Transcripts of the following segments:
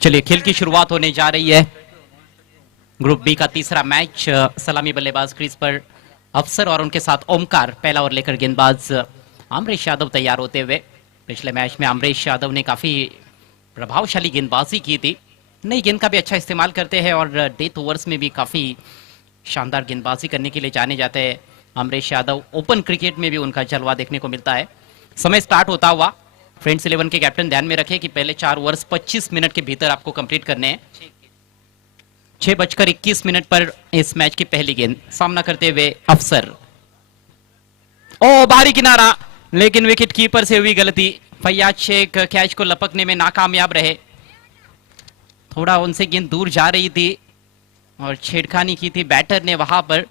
चलिए खेल की शुरुआत होने जा रही है। ग्रुप बी का तीसरा मैच, सलामी बल्लेबाज क्रीज पर अफसर और उनके साथ ओमकार, पहला ओवर लेकर गेंदबाज अमरीश यादव तैयार होते हुए। पिछले मैच में अमरीश यादव ने काफी प्रभावशाली गेंदबाजी की थी, नई गेंद का भी अच्छा इस्तेमाल करते हैं और डेथ ओवर्स में भी काफी शानदार गेंदबाजी करने के लिए जाने जाते हैं अमरीश यादव। ओपन क्रिकेट में भी उनका जलवा देखने को मिलता है। समय स्टार्ट होता हुआ, फ्रेंड्स 11 के कैप्टन ध्यान में रखें कि पहले 4 ओवर्स 25 मिनट के भीतर आपको कंप्लीट करने हैं। 6:21 पर इस मैच की पहली गेंद, सामना करते हुए अफसर। ओ बाहरी किनारा, लेकिन विकेट कीपर से हुई गलती। फैयाज शेख कैच को लपकने में नाकामयाब रहे। थोड़ा उनसे गेंद दूर जा रही थी और छेड़खानी की थी बैटर ने वहां पर।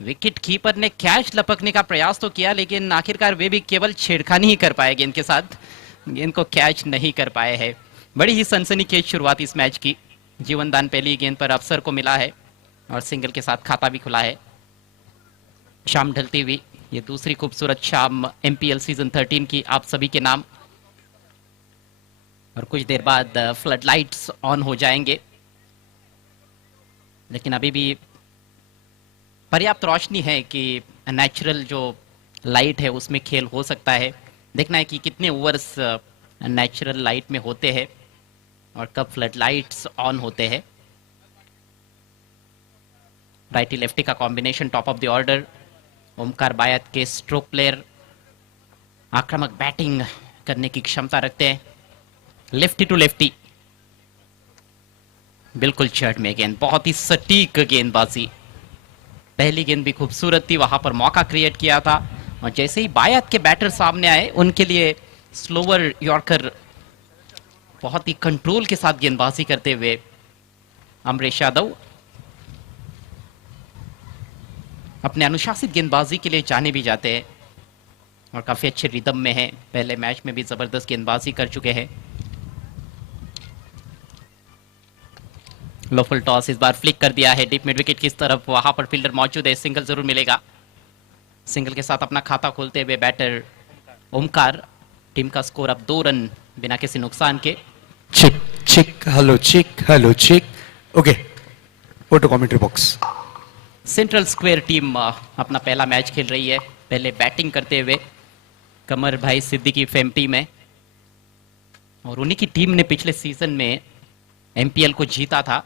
विकेट कीपर ने कैच लपकने का प्रयास तो किया, लेकिन आखिरकार वे भी केवल छेड़खानी ही कर पाए गेंद के साथ, गेंद को कैच नहीं कर पाए हैं। बड़ी ही सनसनीखेज शुरुआत इस मैच की। जीवनदान पहली गेंद पर अफसर को मिला है और सिंगल के साथ खाता भी खुला है। शाम ढलती हुई ये दूसरी खूबसूरत शाम एमपीएल सीजन 13 की आप सभी के नाम। और कुछ देर बाद फ्लड लाइट्स ऑन हो जाएंगे, लेकिन अभी भी पर्याप्त रोशनी है कि नेचुरल जो लाइट है उसमें खेल हो सकता है। देखना है कि कितने ओवर्स नेचुरल लाइट में होते हैं और कब फ्लड लाइट्स ऑन होते हैं। राइटी लेफ्टी का combination top of the order. Omkar Bayat के स्ट्रोक प्लेयर, आक्रामक बैटिंग करने की क्षमता रखते हैं। लेफ्टी टू लेफ्टी, बिल्कुल शर्ट में गेंद, बहुत ही सटीक गेंदबाजी। पहली गेंद भी खूबसूरत थी, वहां पर मौका क्रिएट किया था और जैसे ही बायत के बैटर सामने आए उनके लिए स्लोवर यॉर्कर, बहुत ही कंट्रोल के साथ गेंदबाजी करते हुए अमरीश यादव अपने अनुशासित गेंदबाजी के लिए जाने भी जाते हैं और काफी अच्छे रिदम में हैं। पहले मैच में भी जबरदस्त गेंदबाजी कर चुके हैं। लो फुल टॉस इस बार फ्लिक कर दिया है डीप मिड विकेट की तरफ, वहां पर फील्डर मौजूद है, सिंगल जरूर मिलेगा। सिंगल के साथ अपना खाता खोलते हुए बैटर ओमकार। टीम का स्कोर अब 2 रन बिना किसी नुकसान के। Chick, chick, hello, chick, hello, chick. Okay, go to commentary box. Central square team अपना पहला मैच खेल रही है। पहले बैटिंग करते हुए कमर भाई सिद्दीकी फेम टीम है और उन्हीं की टीम ने पिछले सीजन में एमपीएल को जीता था।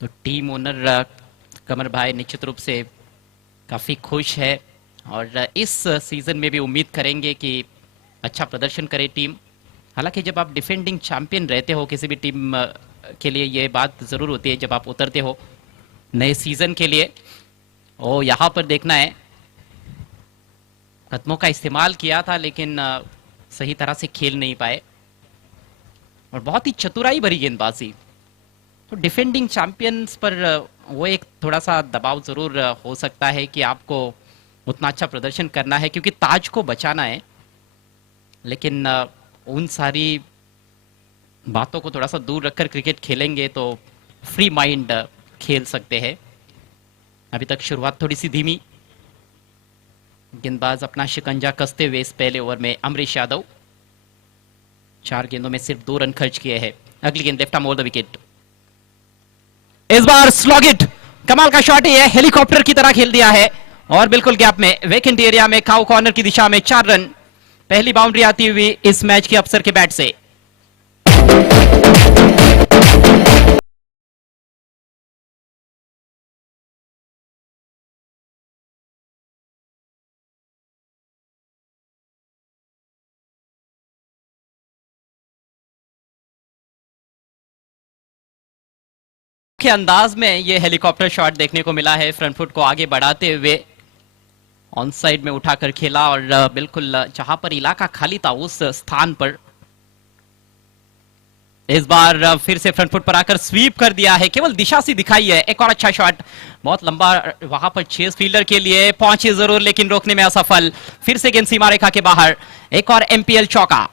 तो टीम ओनर कमर भाई निश्चित रूप से काफी खुश है और इस सीजन में भी उम्मीद करेंगे कि अच्छा प्रदर्शन करे टीम। हालांकि जब आप डिफेंडिंग चैंपियन रहते हो किसी भी टीम के लिए, ये बात जरूर होती है जब आप उतरते हो नए सीजन के लिए। ओ यहां पर देखना है, कदमों का इस्तेमाल किया था लेकिन सही तरह से खेल नहीं पाए और बहुत ही चतुराई भरी गेंदबाजी। तो डिफेंडिंग चैंपियंस पर वो एक थोड़ा सा दबाव जरूर हो सकता है कि आपको उतना अच्छा प्रदर्शन करना है क्योंकि ताज को बचाना है। लेकिन उन सारी बातों को थोड़ा सा दूर रखकर क्रिकेट खेलेंगे तो फ्री माइंड खेल सकते हैं। अभी तक शुरुआत थोड़ी सी धीमी, गेंदबाज अपना शिकंजा कसते हुए इस पहले ओवर में अमरीश यादव 4 गेंदों में सिर्फ 2 रन खर्च किए हैं। अगली गेंद left arm over the wicket, इस बार स्लॉग इट, कमाल का शॉट ही है, हेलीकॉप्टर की तरह खेल दिया है और बिल्कुल गैप में वेकेंट एरिया में काउ कॉर्नर की दिशा में 4 रन। पहली बाउंड्री आती हुई इस मैच के अफसर के बैट से। के अंदाज में ये हेलीकॉप्टर शॉट देखने को मिला है, फ्रंट फुट को आगे बढ़ाते हुए ऑन साइड में उठाकर खेला और बिल्कुल जहां पर इलाका खाली था उस स्थान पर इस बार फिर से फ्रंट फुट पर आकर स्वीप कर दिया है, केवल दिशा सी दिखाई है। एक और अच्छा शॉट, बहुत लंबा वहां पर चेस फील्डर के लिए पहुंचे जरूर लेकिन रोकने में असफल। फिर से गेंद सीमा रेखा के बाहर, एक और एमपीएल चौका।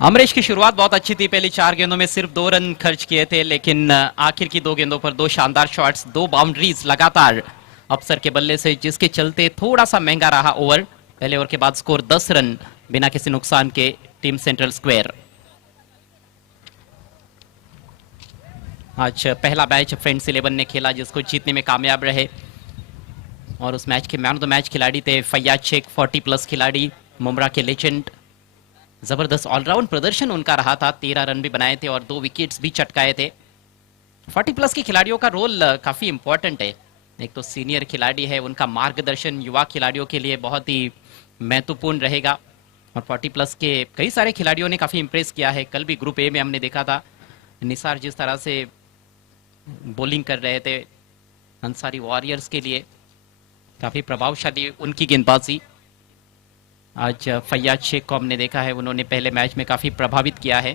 अमरीश की शुरुआत बहुत अच्छी थी, पहली 4 गेंदों में सिर्फ 2 रन खर्च किए थे, लेकिन आखिर की 2 गेंदों पर 2 शानदार शॉट्स, 2 बाउंड्रीज लगातार अफसर के बल्ले से, जिसके चलते थोड़ा सा महंगा रहा ओवर। पहले ओवर के बाद स्कोर 10 रन बिना किसी नुकसान के टीम सेंट्रल स्क्वायर। आज पहला मैच फ्रेंड्स 11 ने खेला जिसको जीतने में कामयाब रहे, और उस मैच के मैन ऑफ द मैच खिलाड़ी थे फैयाज शेख, 40+ खिलाड़ी, मुमरा के लेजेंड। जबरदस्त ऑलराउंड प्रदर्शन उनका रहा था, 13 रन भी बनाए थे और 2 विकेट्स भी चटकाए थे। 40+ के खिलाड़ियों का रोल काफी इंपॉर्टेंट है। एक तो सीनियर खिलाड़ी है, उनका मार्गदर्शन युवा खिलाड़ियों के लिए बहुत ही महत्वपूर्ण रहेगा, और 40+ के कई सारे खिलाड़ियों ने काफी इंप्रेस किया है। कल भी ग्रुप ए में हमने देखा था निसार जिस तरह से बॉलिंग कर रहे थे अंसारी वॉरियर्स के लिए, काफी प्रभावशाली उनकी गेंदबाजी। आज फैयाज शेख को हमने देखा है, उन्होंने पहले मैच में काफी प्रभावित किया है।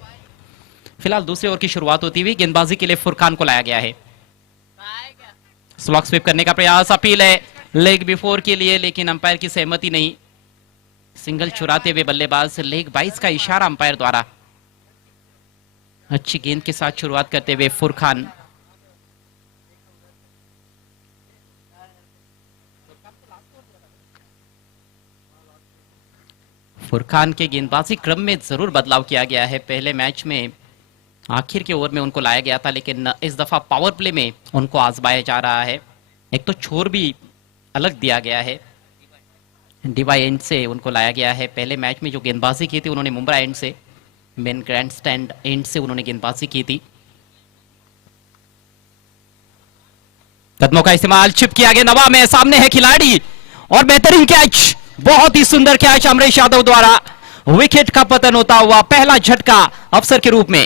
फिलहाल दूसरे ओवर की शुरुआत होती हुई गेंदबाजी के लिए फुरकान को लाया गया है। स्लॉग स्वीप करने का प्रयास, अपील है लेग बिफोर के लिए, लेकिन अंपायर की सहमति नहीं। सिंगल चुराते हुए बल्लेबाज, लेग 22 का इशारा अंपायर द्वारा। अच्छी गेंद के साथ शुरुआत करते हुए फुरकान। फुरकान के गेंदबाजी क्रम में जरूर बदलाव किया गया है। पहले मैच में आखिर के ओवर में उनको लाया गया था, लेकिन इस दफा पावर प्ले में उनको आजमाया जा रहा है। एक तो छोर भी अलग दिया गया है, डीवाई एंड से उनको लाया गया है। पहले मैच में जो गेंदबाजी की थी उन्होंने मुंब्रा एंड से, मेन ग्रैंड स्टैंड एंड से उन्होंने गेंदबाजी की थी। कदमों का इस्तेमाल, चिप किया गया नवा में, सामने है खिलाड़ी और बेहतरीन कैच, बहुत ही सुंदर कैच अमरीश यादव द्वारा। विकेट का पतन होता हुआ पहला झटका अफसर के रूप में।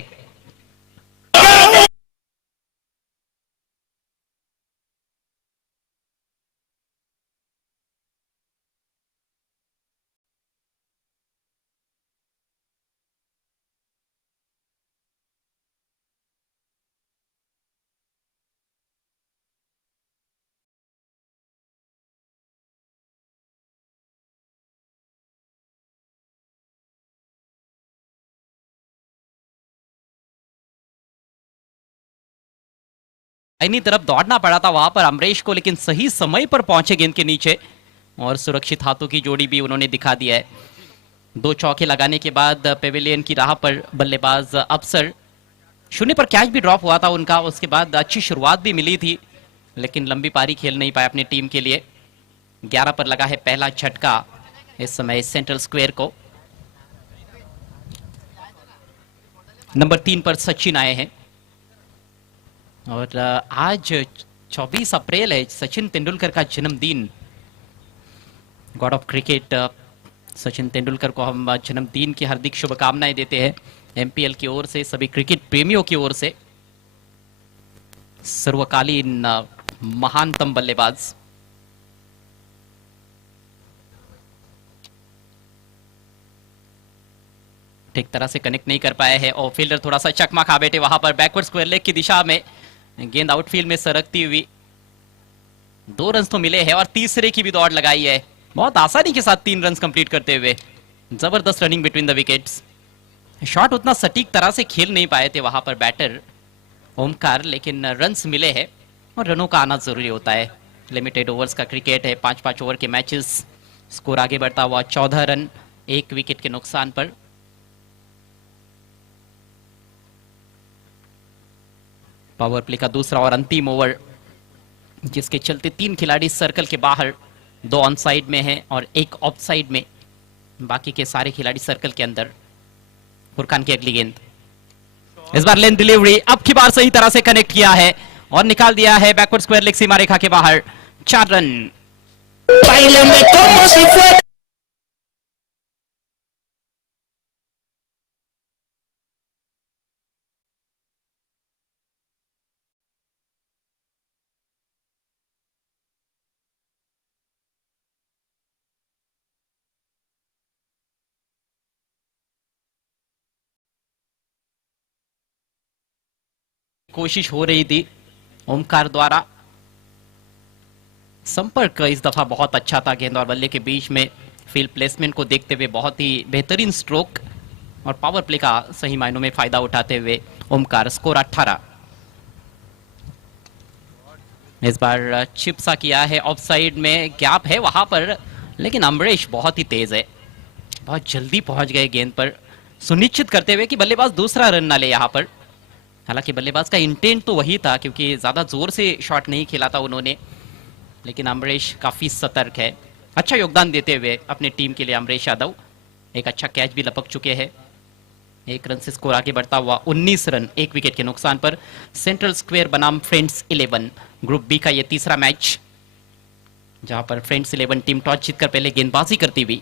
दाहिनी तरफ दौड़ना पड़ा था वहां पर अमरीश को, लेकिन सही समय पर पहुंचे गेंद के नीचे, और सुरक्षित हाथों की जोड़ी भी उन्होंने दिखा दिया है। 2 चौके लगाने के बाद पेविलियन की राह पर बल्लेबाज अफसर, 0 पर कैच भी ड्रॉप हुआ था उनका, उसके बाद अच्छी शुरुआत भी मिली थी, लेकिन लंबी पारी खेल नहीं पाए अपनी टीम के लिए। 11 पर लगा है पहला झटका इस समय सेंट्रल स्क्वायर को। नंबर 3 पर सचिन आए हैं, और आज 24 अप्रैल है, सचिन तेंदुलकर का जन्मदिन। God of cricket Sachin Tendulkar को हम जन्मदिन की हार्दिक शुभकामनाएं देते हैं एमपीएल की ओर से, सभी क्रिकेट प्रेमियों की ओर से। सर्वकालीन महानतम बल्लेबाज। ठीक तरह से कनेक्ट नहीं कर पाए हैं, और फील्डर थोड़ा सा चकमा खा बैठे वहां पर, बैकवर्ड स्क्वायर लेग की दिशा में गेंद आउटफील्ड में सरकती हुई। 2 रन तो मिले हैं और तीसरे की भी दौड़ लगाई है, बहुत आसानी के साथ 3 रन कंप्लीट करते हुए। जबरदस्त running between the wickets. Shot उतना सटीक तरह से खेल नहीं पाए थे वहां पर बैटर ओमकार, लेकिन रन्स मिले हैं, और रनों का आना जरूरी होता है। लिमिटेड ओवर्स का क्रिकेट है, 5-5 ओवर के मैचेस। स्कोर आगे बढ़ता हुआ 14 रन 1 विकेट के नुकसान पर। पावर प्ले का दूसरा और अंतिम ओवर, जिसके चलते 3 खिलाड़ी सर्कल के बाहर, 2 ऑन साइड में हैं और 1 ऑफ साइड में, बाकी के सारे खिलाड़ी सर्कल के अंदर। फुरकान की अगली गेंद, इस बार लेंथ डिलीवरी, अब की बार सही तरह से कनेक्ट किया है और निकाल दिया है बैकवर्ड स्क्वायर लेग सीमा रेखा के बाहर। 4 रन। कोशिश हो रही थी ओमकार द्वारा, संपर्क इस दफा बहुत अच्छा था गेंद और बल्ले के बीच में। फील्ड प्लेसमेंट को देखते हुए बहुत ही बेहतरीन स्ट्रोक, और पावर प्ले का सही मायनों में फायदा उठाते हुए ओमकार, स्कोर 18। इस बार चिप सा किया है, ऑफ साइड में गैप है वहां पर, लेकिन अमरीश बहुत ही तेज है, बहुत जल्दी पहुंच गए गेंद पर, सुनिश्चित करते हुए कि बल्लेबाज दूसरा रन ना ले यहां पर। हालांकि बल्लेबाज का इंटेंट तो वही था, क्योंकि ज्यादा जोर से शॉट नहीं खेला था उन्होंने, लेकिन अमरीश काफी सतर्क है। अच्छा योगदान देते हुए अपने टीम के लिए अमरीश यादव एक अच्छा कैच भी लपक चुके हैं। 1 रन से स्कोर आगे बढ़ता हुआ 19 रन 1 विकेट के नुकसान पर। सेंट्रल स्क्वायर बनाम फ्रेंड्स 11, ग्रुप बी का ये तीसरा मैच, जहां पर फ्रेंड्स 11 टीम टॉस जीतकर पहले गेंदबाजी करती हुई।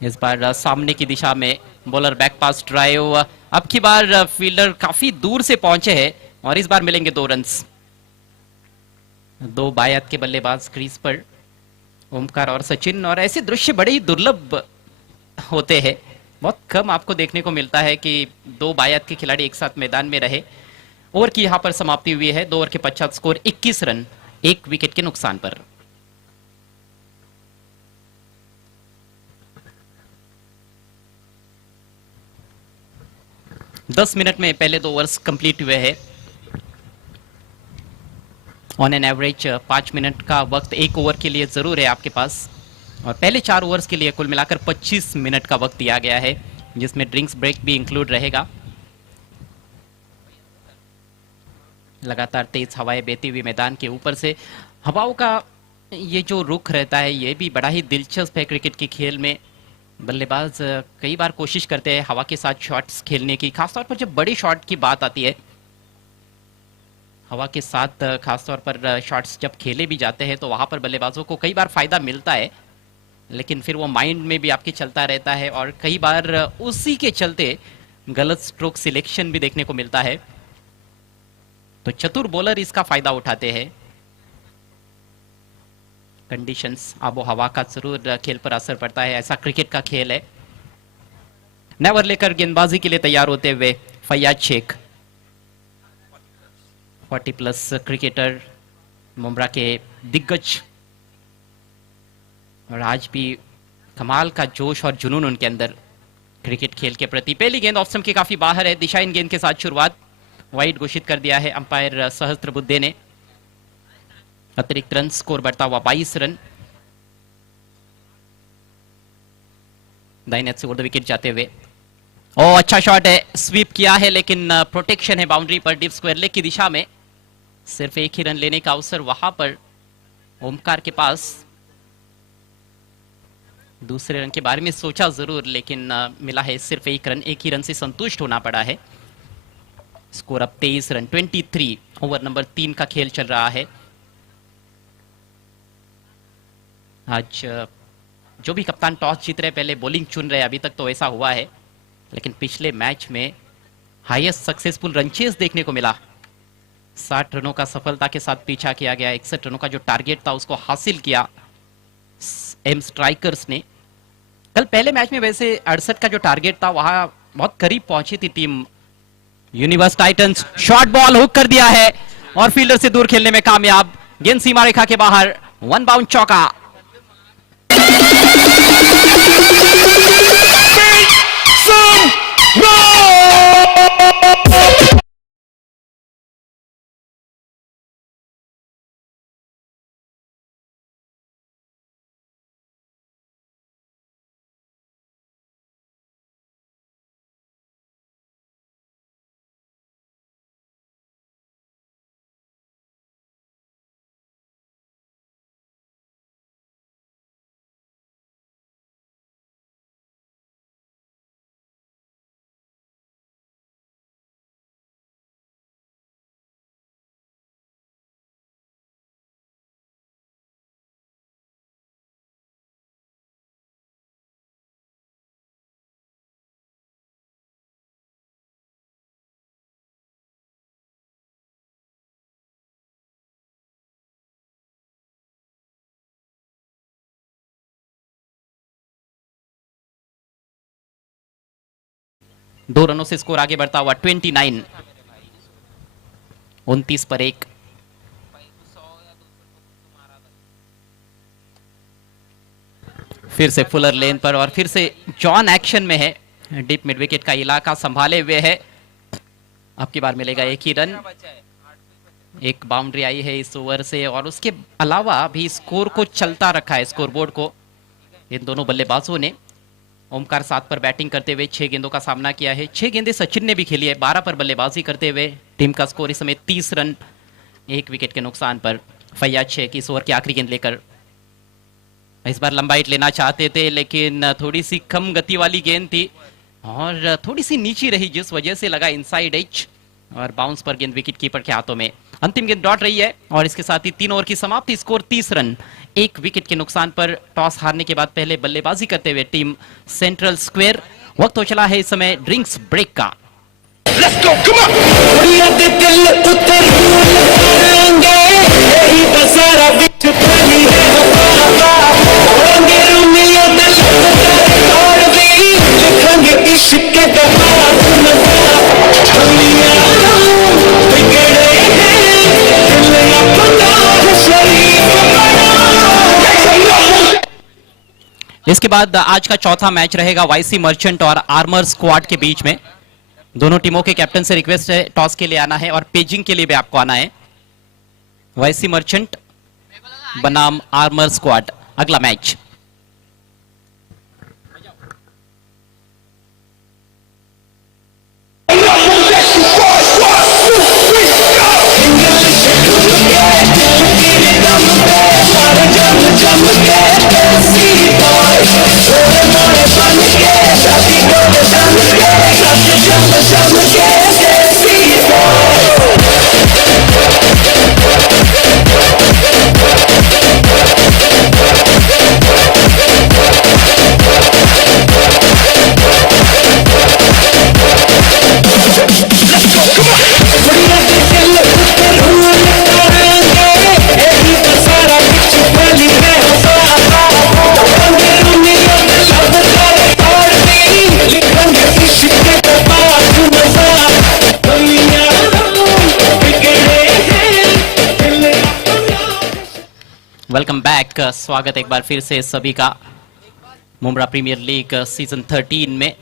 इस बार सामने की दिशा में बॉलर बैक पास ड्राइव, अब की बार फील्डर काफी दूर से पहुंचे हैं और इस बार मिलेंगे 2 रन्स। 2 बायत के बल्लेबाज क्रीज पर, ओमकार और सचिन, और ऐसे दृश्य बड़े ही दुर्लभ होते हैं, बहुत कम आपको देखने को मिलता है कि 2 बायत के खिलाड़ी एक साथ मैदान में रहे। ओवर की यहां पर समाप्ति हुई है, 2 ओवर के पश्चात स्कोर 21 रन 1 विकेट के नुकसान पर। दस मिनट में पहले 2 ओवर्स कंप्लीट हुए हैं। ऑन एन एवरेज 5 मिनट का वक्त एक ओवर के लिए जरूर है आपके पास, और पहले 4 ओवर्स के लिए कुल मिलाकर 25 मिनट का वक्त दिया गया है, जिसमें ड्रिंक्स ब्रेक भी इंक्लूड रहेगा। लगातार तेज हवाएं बहती हुई मैदान के ऊपर से, हवाओं का ये जो रुख रहता है ये भी बड़ा ही दिलचस्प है क्रिकेट के खेल में। बल्लेबाज कई बार कोशिश करते हैं हवा के साथ शॉट्स खेलने की, खासतौर पर जब बड़ी शॉट की बात आती है। हवा के साथ खासतौर पर शॉट्स जब खेले भी जाते हैं तो वहां पर बल्लेबाजों को कई बार फायदा मिलता है, लेकिन फिर वो माइंड में भी आपके चलता रहता है और कई बार उसी के चलते गलत स्ट्रोक सिलेक्शन भी देखने को मिलता है। तो चतुर बॉलर इसका फायदा उठाते हैं। कंडीशंस, आबो हवा का जरूर खेल पर असर पड़ता है, ऐसा क्रिकेट का खेल है। नेवर लेकर गेंदबाजी के लिए तैयार होते हुए फैयाज शेख, 40+ क्रिकेटर, मुमरा के दिग्गज, और आज भी कमाल का जोश और जुनून उनके अंदर क्रिकेट खेल के प्रति। पहली गेंद ऑफ स्टंप के काफी बाहर है, दिशा इन गेंद के साथ शुरुआत, वाइड घोषित कर दिया है अंपायर सहस्त्रबुद्धे ने। अतिरिक्त रन, स्कोर बढ़ता हुआ 22 रन। दाहिने हाथ से ओवर द विकेट जाते हुए, ओ अच्छा शॉट है, स्वीप किया है, लेकिन प्रोटेक्शन है बाउंड्री पर, डीप स्क्वायर लेग की दिशा में। सिर्फ एक ही रन लेने का अवसर वहां पर ओमकार के पास। दूसरे रन के बारे में सोचा जरूर, लेकिन मिला है सिर्फ एक रन, एक ही रन से संतुष्ट होना पड़ा है। स्कोर अब 23 रन, 23। ओवर नंबर 3 का खेल चल रहा है। आज जो भी कप्तान टॉस जीत रहे पहले बॉलिंग चुन रहे, अभी तक तो ऐसा हुआ है, लेकिन पिछले मैच में हाईएस्ट सक्सेसफुल रन चेस देखने को मिला। 60 रनों का सफलता के साथ पीछा किया गया, 61 रनों का जो टारगेट था उसको हासिल किया एम स्ट्राइकर्स ने। कल पहले मैच में वैसे 68 का जो टारगेट था वहां बहुत करीब पहुंची थी team universe Titans. Short ball hook कर दिया है और फील्डर से दूर खेलने में कामयाब, गेंद सीमा रेखा के बाहर, 1 बाउंड चौका। दो रनों से स्कोर आगे बढ़ता हुआ 29, 29 पर 1। फिर से फुलर लेन पर और फिर से जॉन एक्शन में है, डीप मिड विकेट का इलाका संभाले हुए है। अब की बार मिलेगा एक ही रन, एक बाउंड्री आई है इस ओवर से और उसके अलावा भी स्कोर को चलता रखा है, स्कोरबोर्ड को इन दोनों बल्लेबाजों ने। ओमकार 7 पर बैटिंग करते हुए 6 गेंदों का सामना किया है, 6 गेंदें सचिन ने भी खेली है, 12 पर बल्लेबाजी करते हुए टीम का स्कोर इस समय 30 रन, 1 विकेट के नुकसान पर। फैयाज शेख इस ओवर की आखिरी गेंद लेकर इस बार लंबा हिट लेना चाहते थे, लेकिन थोड़ी सी कम गति वाली गेंद थी और थोड़ी सी नीची रही, जिस वजह से लगा इनसाइड एज और बाउंस पर गेंद विकेट कीपर के हाथों में। अंतिम गेंद डॉट रही है और इसके साथ ही 3 ओवर की समाप्ति, स्कोर 30 रन, 1 विकेट के नुकसान पर। टॉस हारने के बाद पहले बल्लेबाजी करते हुए टीम सेंट्रल स्क्वायर। वक्त हो चला है इस समय ड्रिंक्स ब्रेक का। Let's go, come on! Odia दे दिल उतर उड़ाएंगे, यही बसारा बिच पानी है हवा, उड़ाएंगे रुमिया दिल तोड़ दी, लिखेंगे इश्क के बहार नज़ा, दुनिया बिगड़े हैं, दिल अपना है शरीफ बना। इसके बाद आज का चौथा मैच रहेगा वाईसी मर्चेंट और आर्मर स्क्वाड के बीच में। दोनों टीमों के कैप्टन से रिक्वेस्ट है टॉस के लिए आना है और पेजिंग के लिए भी आपको आना है। वाईसी मर्चेंट बनाम आर्मर स्क्वाड, अगला मैच। वेलकम बैक, स्वागत एक बार फिर से सभी का मुंब्रा प्रीमियर लीग सीजन 13 में।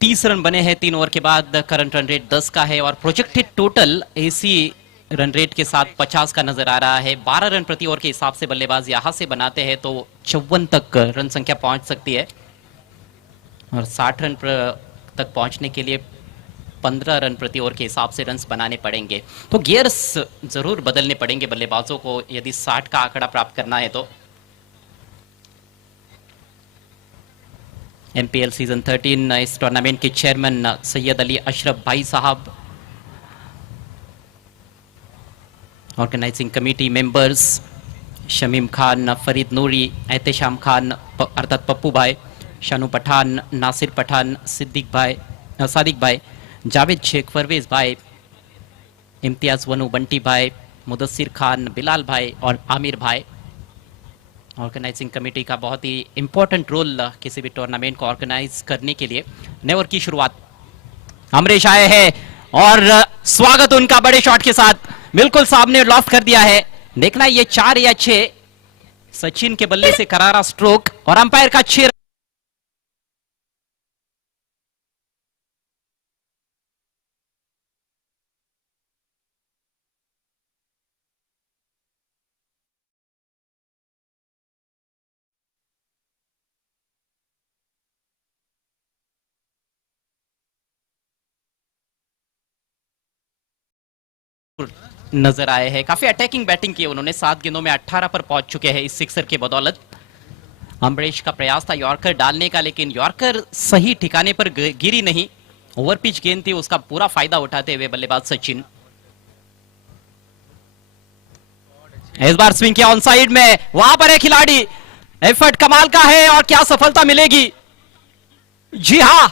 30 रन बने हैं 3 ओवर के बाद, करंट रन रेट 10 का है और projected total AC run rate के साथ 50 का नजर आ रहा है। 12 रन प्रति ओवर के हिसाब से बल्लेबाज यहां से बनाते हैं तो 54 तक रन संख्या पहुंच सकती है और 60 रन तक पहुंचने के लिए 15 रन प्रति ओवर के हिसाब से रन्स बनाने पड़ेंगे। तो गियर्स जरूर बदलने पड़ेंगे बल्लेबाजों को यदि 60 का आंकड़ा प्राप्त करना है तो। एमपीएल सीजन 13 इस टूर्नामेंट के चेयरमैन सैयद अली अशरफ भाई साहब, organising committee members Shamim Khan, Farid Noori, Ehtesham Khan अर्थात पप्पू भाई, शानू पठान, नासिर पठान, सादिक भाई, जावेद शेख, परवेज भाई, इम्तियाज वनू, बंटी भाई, मुदस्सिर खान, बिलाल भाई और आमिर भाई। ऑर्गेनाइजिंग कमेटी का बहुत ही इंपॉर्टेंट रोल किसी भी टूर्नामेंट को ऑर्गेनाइज करने के लिए। नए ओवर की शुरुआत, अमरीश आए हैं और स्वागत उनका बड़े शॉट के साथ, बिल्कुल सामने लॉफ्ट कर दिया है। देखना ये 4 या 6, सचिन के बल्ले से करारा स्ट्रोक और अंपायर का 6। नजर आए हैं, काफी अटैकिंग बैटिंग की उन्होंने, 7 गेंदों में 18 पर पहुंच चुके हैं इस सिक्सर के बदौलत। अमरीश का प्रयास था यॉर्कर डालने का, लेकिन यॉर्कर सही ठिकाने पर गिरी नहीं, ओवर पिच गेंद थी, उसका पूरा फायदा उठाते हुए बल्लेबाज सचिन। इस बार स्विंग किया ऑन साइड में, वहां पर है खिलाड़ी, एफर्ट कमाल का है और क्या सफलता मिलेगी। जी हां,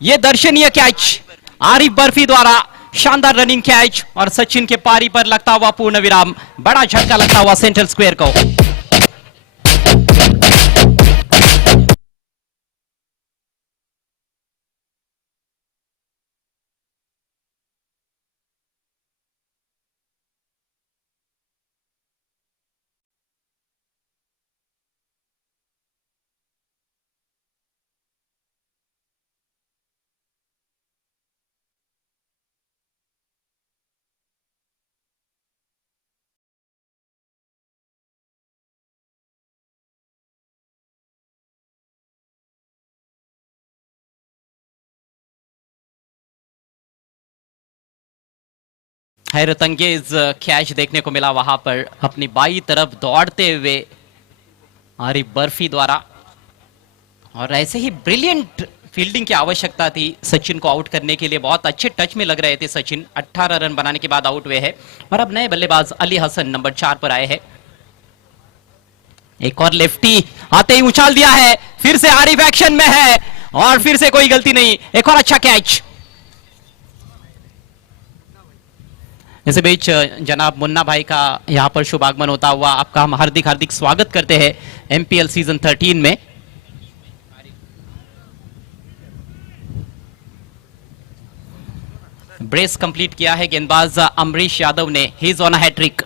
यह दर्शनीय कैच आरिफ बर्फी द्वारा, शानदार रनिंग कैच और सचिन के पारी पर लगता हुआ पूर्ण विराम, बड़ा झटका लगता हुआ सेंट्रल स्क्वायर को। हैरतंगेज कैच देखने को मिला वहां पर अपनी बाई तरफ दौड़ते हुए आरिफ बर्फी द्वारा, और ऐसे ही ब्रिलियंट फील्डिंग की आवश्यकता थी सचिन को आउट करने के लिए। बहुत अच्छे टच में लग रहे थे सचिन, 18 रन बनाने के बाद आउट हुए हैं। और अब नए बल्लेबाज अली हसन नंबर 4 पर आए हैं। एक और लेफ्टी आते ही उछाल दिया है, फिर से आरिफ एक्शन में है और फिर से कोई गलती नहीं, एक और अच्छा कैच। इसी बीच जनाब मुन्ना भाई का यहां पर शुभ आगमन होता हुआ आपका हम हार्दिक हार्दिक स्वागत करते हैं एमपीएल सीजन 13 में। ब्रेस कंप्लीट किया है गेंदबाज अमरीश यादव ने, he is on a hat trick.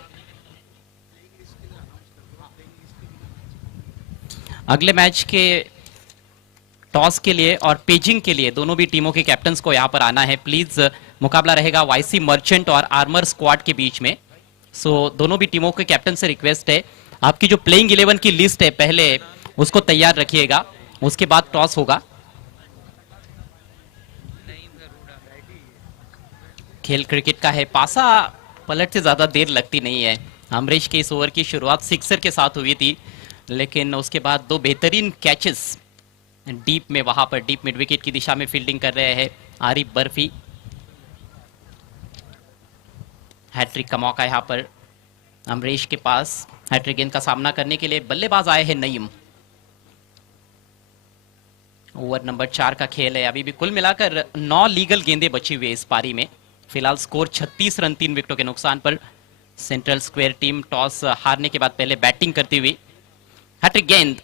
अगले मैच के टॉस के लिए और पेजिंग के लिए दोनों भी टीमों के कैप्टन्स को यहां पर आना है प्लीज। मुकाबला रहेगा वाईसी मर्चेंट और आर्मर स्क्वाड के बीच में। सो दोनों भी टीमों के कैप्टन से रिक्वेस्ट है, आपकी जो प्लेइंग 11 की लिस्ट है पहले उसको तैयार रखिएगा, उसके बाद टॉस होगा। खेल क्रिकेट का है, पासा पलट से ज्यादा देर लगती नहीं है। अमरीश के इस ओवर की शुरुआत सिक्सर के साथ हुई थी, लेकिन उसके बाद दो बेहतरीन कैचेस डीप में, वहां पर डीप मिड विकेट की दिशा में फील्डिंग कर रहे हैं आरिफ बर्फी। हैट्रिक का मौका यहां पर अमरीश के पास। हैट्रिक गेंद का सामना करने के लिए बल्लेबाज आए हैं नईम। ओवर नंबर 4 का खेल है, अभी भी कुल मिलाकर 9 लीगल गेंदें बची हुई है इस पारी में। फिलहाल स्कोर 36 रन 3 विकेटों के नुकसान पर। सेंट्रल स्क्वायर टीम टॉस हारने के बाद पहले बैटिंग करती हुई। हैट्रिक गेंद,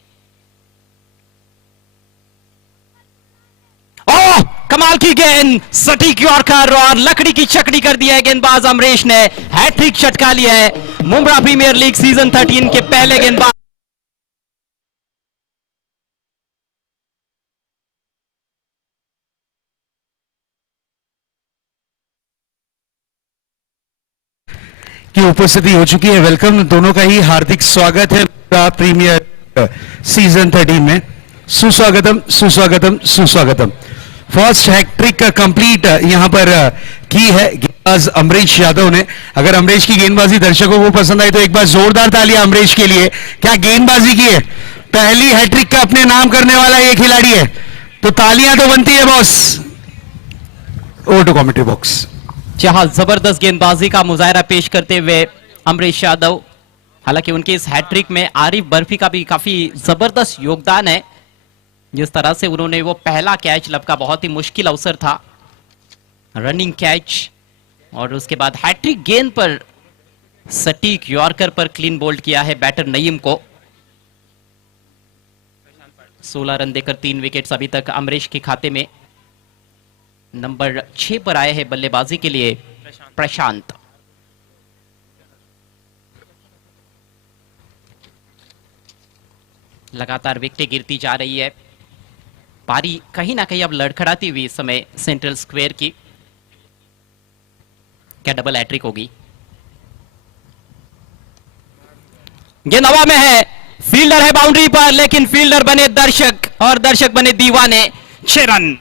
ओह कमाल की गेंद, सटीक यॉर्कर और लकड़ी की चकड़ी कर दिया है गेंदबाज अमरीश ने। हैट्रिक चटका लिया है मुंब्रा प्रीमियर लीग सीजन 13 के पहले गेंदबाज। की उपस्थिति हो चुकी है। वेलकम, दोनों का ही हार्दिक स्वागत है प्रीमियर सीजन 13 में। सुस्वागतम सुस्वागतम सुस्वागतम। फर्स्ट हैट्रिक कंप्लीट यहां पर की है गेंदबाज अमरीश यादव ने। अगर अमरीश की गेंदबाजी दर्शकों को पसंद आई तो एक बार जोरदार तालियां अमरीश के लिए। क्या गेंदबाजी की है, पहली हैट्रिक का अपने नाम करने वाला ये खिलाड़ी है, तो तालियां तो बनती है boss. Over to commentary box. जहां जबरदस्त गेंदबाजी का मुजाहरा पेश करते हुए अमरीश यादव, हालांकि उनके इस हैट्रिक में आरिफ बर्फी का भी काफी जबरदस्त योगदान है। जिस तरह से उन्होंने वो पहला कैच लब का, बहुत ही मुश्किल अवसर था, रनिंग कैच, और उसके बाद हैट्रिक गेंद पर सटीक यॉर्कर पर क्लीन बोल्ड किया है बैटर नईम को। 16 रन देकर 3 विकेट्स अभी तक अमरीश के खाते में। नंबर 6 पर आए हैं बल्लेबाजी के लिए प्रशांत। लगातार विकेटें गिरती जा रही है, पारी कहीं ना कहीं अब लड़खड़ाती हुई इस समय सेंट्रल स्क्वायर की। क्या डबल हैट्रिक होगी? गेंद हवा में है, फील्डर है बाउंड्री पर, लेकिन फील्डर बने दर्शक और दर्शक बने दीवाने। 6 रन।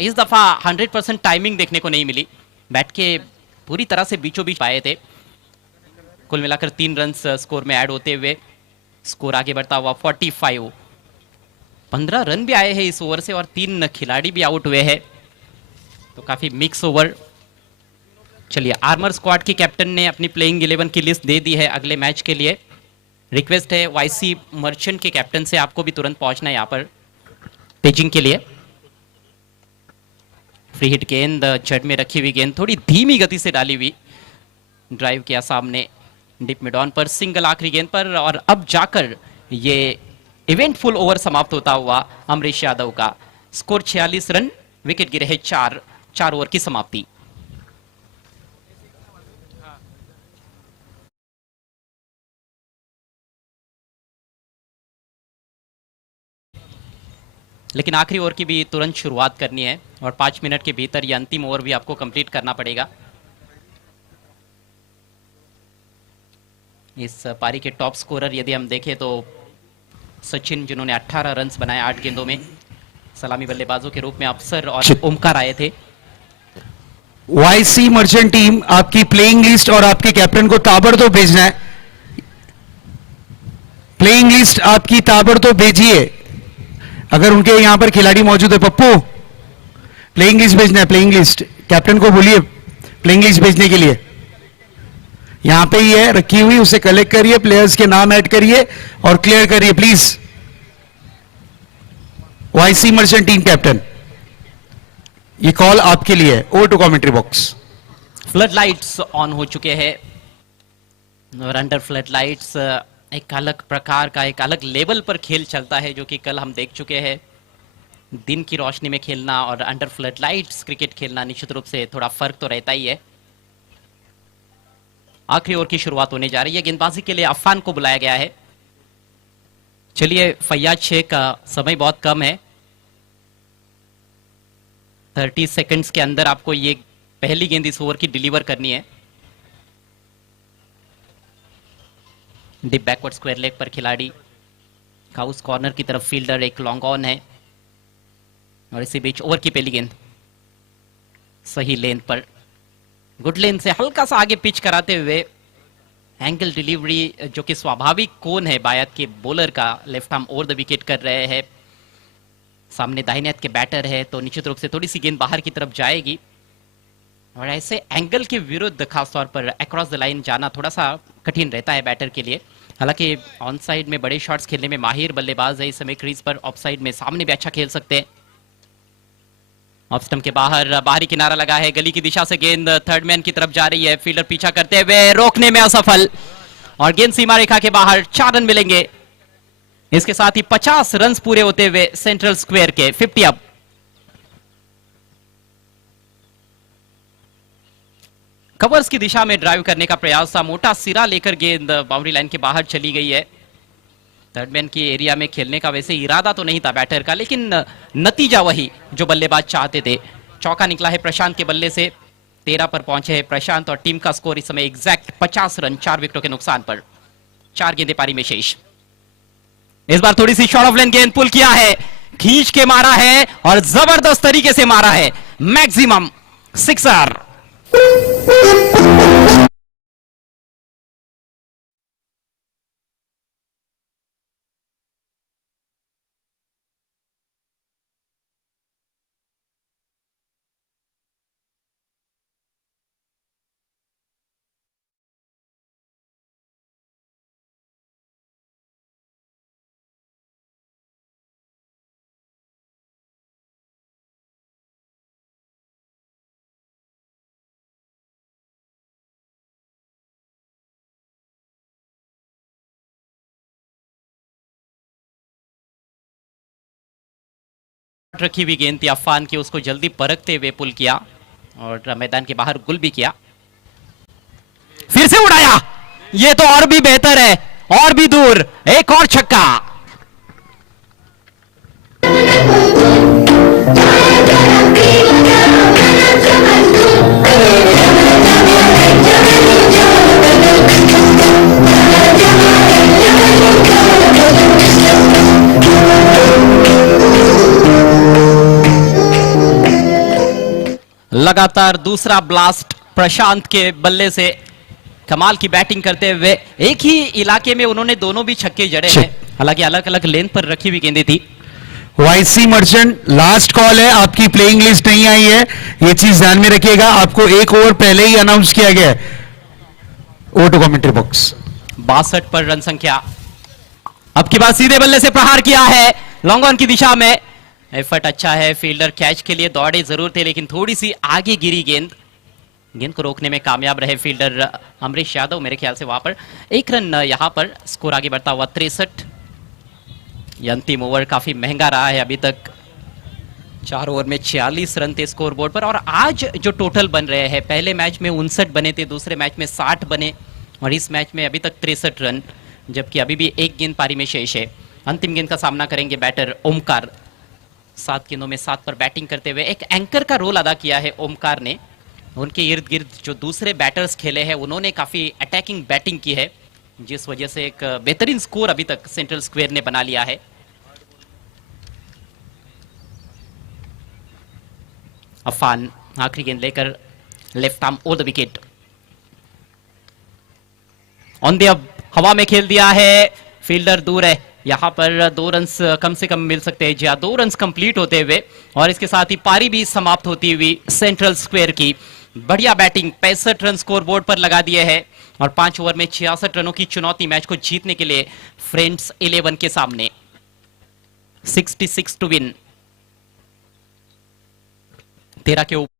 इस दफा 100% टाइमिंग देखने को नहीं मिली, बैट के पूरी तरह से बीचों बीच पाए थे। कुल मिलाकर 3 रन स्कोर में ऐड होते हुए स्कोर आगे बढ़ता हुआ 45। 15 रन भी आए हैं इस ओवर से और 3 खिलाड़ी भी आउट हुए हैं, तो काफी मिक्स ओवर। चलिए, आर्मर स्क्वाड के कैप्टन ने अपनी प्लेइंग 11 की लिस्ट दे दी है अगले मैच के लिए। रिक्वेस्ट है वाईसी मर्चेंट के कैप्टन से, आपको भी तुरंत पहुंचना है यहां पर पेजिंग के लिए। फ्री हिट गेंद, जड़ में रखी हुई गेंद थोड़ी धीमी गति से डाली हुई, ड्राइव किया सामने डिप मिड ऑन पर, सिंगल आखिरी गेंद पर, और अब जाकर ये इवेंटफुल ओवर समाप्त होता हुआ अमरीश यादव का। स्कोर 46 रन, विकेट गिरे हैं 4 ओवर की समाप्ति। लेकिन आखिरी ओवर की भी तुरंत शुरुआत करनी है और 5 मिनट के भीतर ये अंतिम ओवर भी आपको कंप्लीट करना पड़ेगा। इस पारी के टॉप स्कोरर यदि हम देखें तो सचिन, जिन्होंने 18 रन्स बनाए 8 गेंदों में। सलामी बल्लेबाजों के रूप में अफसर और ओमकार आए थे। वाईसी मर्चेंट टीम, आपकी प्लेइंग लिस्ट और आपके कैप्टन को ताबड़तोड़ भेजना है। प्लेइंग लिस्ट आपकी ताबड़तोड़ भेजिए, अगर उनके यहां पर खिलाड़ी मौजूद है। पप्पू, प्लेइंग लिस्ट भेजना है, प्लेइंग लिस्ट। कैप्टन को बोलिए प्लेइंग लिस्ट भेजने के लिए, यहां पे ही है रखी हुई, उसे कलेक्ट करिए, प्लेयर्स के नाम ऐड करिए और क्लियर करिए please. YC Merchant team captain, ये कॉल आपके लिए है। Over to commentary box. Flood lights on हो चुके हैं और अंडर फ्लड लाइट्स एक अलग प्रकार का, एक अलग लेवल पर खेल चलता है, जो कि कल हम देख चुके हैं। दिन की रोशनी में खेलना और अंडर फ्लड लाइट्स क्रिकेट खेलना निश्चित रूप से थोड़ा फर्क तो रहता ही है। आखिरी ओवर की शुरुआत होने जा रही है। गेंदबाजी के लिए अफान को बुलाया गया है। चलिए, फैयाज शेख का समय बहुत कम है, 30 सेकंड्स के अंदर आपको ये पहली गेंद इस ओवर की डिलीवर करनी है। डिप बैकवर्ड स्क्वायर लेग पर खिलाड़ी, हाउस कॉर्नर की तरफ फील्डर, एक लॉन्ग ऑन है और इसी बीच ओवर की पहली गेंद सही लेंथ पर, गुड लेंथ से हल्का सा आगे पिच कराते हुए एंगल डिलीवरी, जो कि स्वाभाविक कोन है बायत के बॉलर का, left arm over the wicket कर रहे हैं। सामने दाहिने हाथ के बैटर है तो निश्चित रूप से थोड़ी सी गेंद बाहर की तरफ जाएगी और ऐसे एंगल के विरुद्ध खासतौर पर अक्रॉस द लाइन जाना थोड़ा सा कठिन रहता है बैटर के लिए। हालांकि ऑन साइड में बड़े शॉट्स खेलने में माहिर बल्लेबाज है इस समय क्रीज पर, ऑफ साइड में सामने भी अच्छा खेल सकते हैं। ऑफ स्टंप के बाहर बाहरी किनारा लगा है, गली की दिशा से गेंद थर्ड मैन की तरफ जा रही है, फील्डर पीछा करते हुए रोकने में असफल और गेंद सीमा रेखा के बाहर। 4 रन मिलेंगे, इसके साथ ही 50 रन पूरे होते हुए सेंट्रल स्क्वायर के 50 अप। कवर्स की दिशा में ड्राइव करने का प्रयास था, मोटा सिरा लेकर गेंद बाउंड्री लाइन के बाहर चली गई है। थर्ड मैन की एरिया में खेलने का वैसे इरादा तो नहीं था बैटर का, लेकिन नतीजा वही जो बल्लेबाज चाहते थे। चौका निकला है प्रशांत के बल्ले से, 13 पर पहुंचे हैं प्रशांत और टीम का स्कोर इस समय एग्जैक्ट 50 रन 4 विकेटों के नुकसान पर। 4 गेंदें पारी में शेष। इस बार थोड़ी सी शॉर्ट ऑफ लेन गेंद पुल किया है, खींच के मारा है और जबरदस्त तरीके से मारा है, मैक्सिमम सिक्सर। रखी हुई गेंद थी अफान की, उसको जल्दी परखते हुए पुल किया और मैदान के बाहर गुल भी किया। फिर से उड़ाया, ये तो और भी बेहतर है, और भी दूर, एक और छक्का। लगातार दूसरा ब्लास्ट प्रशांत के बल्ले से कमाल की बैटिंग करते हुए एक ही इलाके में उन्होंने दोनों भी छक्के जड़े हैं, हालांकि अलग अलग लेंथ पर रखी हुई गेंदें थी। वाईसी मर्चेंट लास्ट कॉल है, आपकी प्लेइंग लिस्ट नहीं आई है, ये चीज ध्यान में रखिएगा। आपको एक ओवर पहले ही अनाउंस किया गया है। Over to commentary box. 62 पर रन संख्या। अब की बार सीधे बल्ले से प्रहार किया है लॉन्ग ऑन की दिशा में। एफर्ट अच्छा है, फील्डर कैच के लिए दौड़े जरूर थे लेकिन थोड़ी सी आगे गिरी गेंद को रोकने में कामयाब रहे फील्डर अमरीश यादव। मेरे ख्याल से वहां पर 1 रन यहां पर स्कोर आगे बढ़ता हुआ 63। ये अंतिम ओवर काफी महंगा रहा है अभी तक। 4 ओवर में 46 रन थे स्कोर बोर्ड पर और आज जो टोटल बन रहे हैं, पहले मैच में 59 बने थे, दूसरे मैच में 60 बने और इस मैच में अभी तक 63 रन, जबकि अभी भी 1 गेंद पारी में शेष है। अंतिम गेंद का सामना करेंगे बैटर ओमकार। 7 गेंदों में 7 पर बैटिंग करते हुए एक एंकर का रोल अदा किया है ओमकार ने। उनके इर्द गिर्द जो दूसरे बैटर्स खेले हैं उन्होंने काफी अटैकिंग बैटिंग की है, जिस वजह से एक बेहतरीन स्कोर अभी तक सेंट्रल स्क्वायर ने बना लिया है। अफान आखिरी गेंद लेकर left arm over the wicket on the अब हवा में खेल दिया है, फील्डर दूर है। यहां पर 2 रन्स कम से कम मिल सकते हैं, जहां 2 रन्स कंप्लीट होते हुए और इसके साथ ही पारी भी समाप्त होती हुई सेंट्रल स्क्वायर की। बढ़िया बैटिंग, 65 रन स्कोर बोर्ड पर लगा दिए हैं और 5 ओवर में 66 रनों की चुनौती मैच को जीतने के लिए फ्रेंड्स 11 के सामने। 66 टू विन। 13 के ऊपर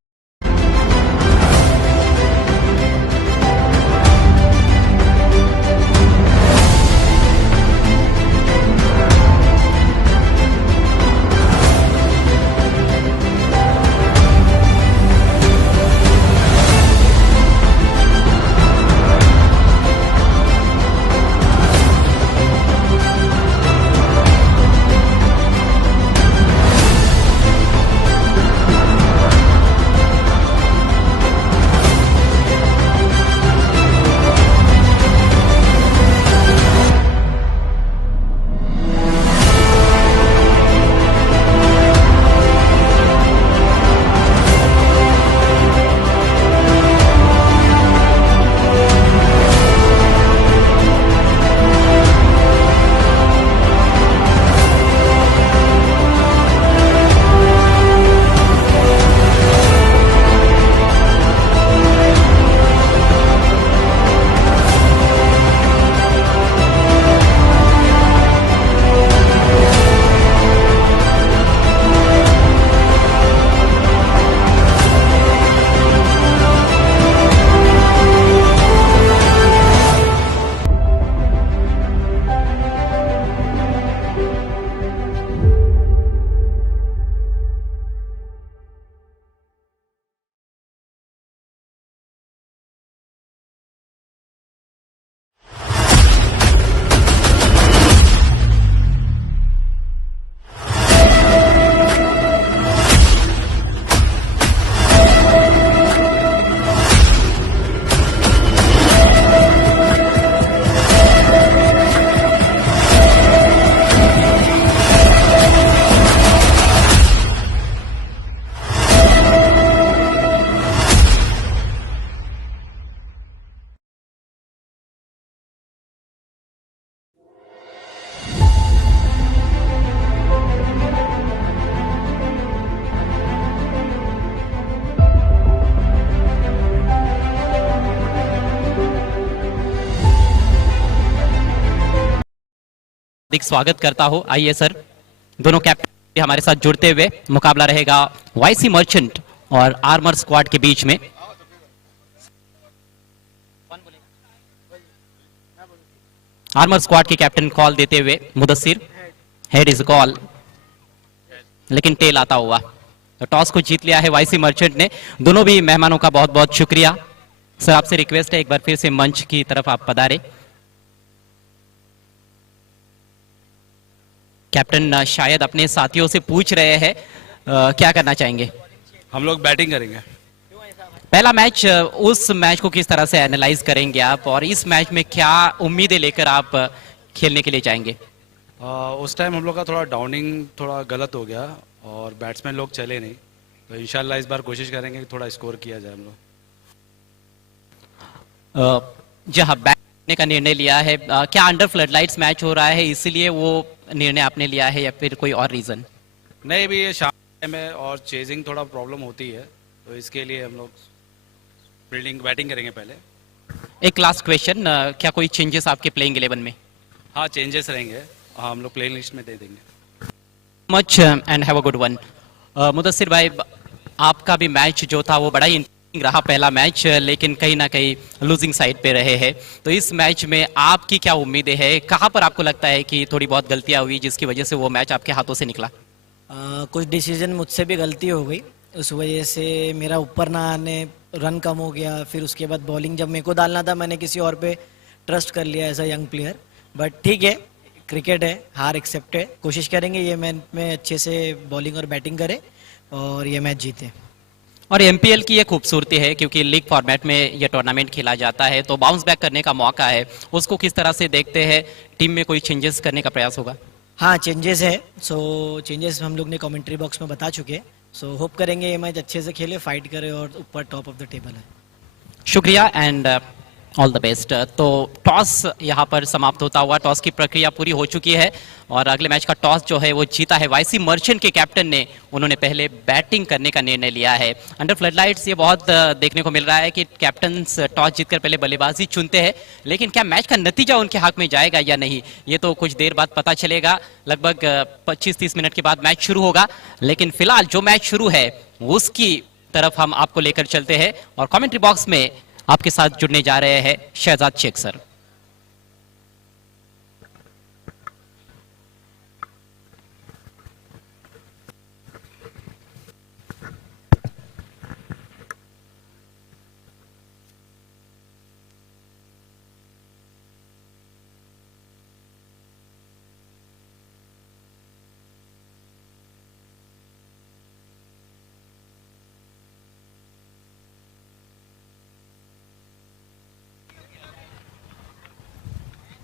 स्वागत करता हूं। आइए सर, दोनों कैप्टन हमारे साथ जुड़ते हुए मुकाबला रहेगा वाईसी मर्चेंट और आर्मर स्क्वाड के बीच में। आर्मर स्क्वाड के कैप्टन कॉल देते हुए मुदस्सिर, हेड इज कॉल, लेकिन टेल आता हुआ। तो टॉस को जीत लिया है वाईसी मर्चेंट ने। दोनों भी मेहमानों का बहुत बहुत शुक्रिया। सर आपसे रिक्वेस्ट है एक बार फिर से मंच की तरफ आप पधारे। कैप्टन शायद अपने साथियों से पूछ रहे हैं क्या करना चाहेंगे? हम लोग बैटिंग करेंगे। पहला मैच, उस मैच को किस तरह से एनालाइज करेंगे आप और इस मैच में क्या उम्मीदें लेकर आप खेलने के लिए जाएंगे? उस टाइम हम लोग का थोड़ा डाउनिंग थोड़ा गलत हो गया और बैट्समैन लोग चले नहीं, तो इंशाल्लाह इस बार कोशिश करेंगे कि थोड़ा स्कोर किया जाए हम लोग। जहां बैट करने का निर्णय लिया है, क्या अंडर फ्लडलाइट्स मैच हो रहा है इसीलिए वो निर्णय आपने लिया है या फिर कोई और रीजन? नहीं, भी ये शाम में और चेजिंग थोड़ा प्रॉब्लम होती है, तो इसके लिए हम लोग फील्डिंग बैटिंग करेंगे पहले। एक लास्ट क्वेश्चन, क्या कोई चेंजेस आपके प्लेइंग 11 में? हाँ, चेंजेस रहेंगे। हाँ, हम लोग प्ले लिस्ट में दे देंगे। Much and have a good one. Mudassir भाई, आपका भी मैच जो था वो बड़ा ही इंटरेस्टिंग रहा पहला मैच, लेकिन कहीं ना कहीं लूजिंग साइड पे रहे हैं। तो इस मैच में आपकी क्या उम्मीदें हैं? कहाँ पर आपको लगता है कि थोड़ी बहुत गलतियां हुई जिसकी वजह से वो मैच आपके हाथों से निकला? कुछ डिसीजन मुझसे भी गलती हो गई, उस वजह से मेरा ऊपर ना आने, रन कम हो गया। फिर उसके बाद बॉलिंग जब मेरे को डालना था मैंने किसी और पे ट्रस्ट कर लिया as a young player. But ठीक है, क्रिकेट है, हार एक्सेप्ट है। कोशिश करेंगे ये मैच में अच्छे से बॉलिंग और बैटिंग करें और ये मैच जीते। और एमपीएल की ये खूबसूरती है क्योंकि लीग फॉर्मेट में ये टूर्नामेंट खेला जाता है, तो बाउंस बैक करने का मौका है। उसको किस तरह से देखते हैं? टीम में कोई चेंजेस करने का प्रयास होगा? हाँ, चेंजेस है। सो चेंजेस हम लोग ने कमेंट्री बॉक्स में बता चुके हैं। सो होप करेंगे ये मैच अच्छे से खेले, फाइट करे और ऊपर टॉप ऑफ द टेबल है। शुक्रिया एंड ऑल द बेस्ट। तो टॉस यहाँ पर समाप्त होता हुआ, टॉस की प्रक्रिया पूरी हो चुकी है और अगले मैच का टॉस जो है वो जीता है वाईसी मर्चेंट के कैप्टन ने। उन्होंने पहले बैटिंग करने का निर्णय लिया है। अंडर फ्लडलाइट्स ये बहुत देखने को मिल रहा है कि कैप्टन टॉस जीतकर पहले बल्लेबाजी चुनते हैं, लेकिन क्या मैच का नतीजा उनके हक में जाएगा या नहीं, ये तो कुछ देर बाद पता चलेगा। लगभग 25-30 मिनट के बाद मैच शुरू होगा, लेकिन फिलहाल जो मैच शुरू है उसकी तरफ हम आपको लेकर चलते हैं और कमेंट्री बॉक्स में आपके साथ जुड़ने जा रहे हैं शहजाद शेख सर।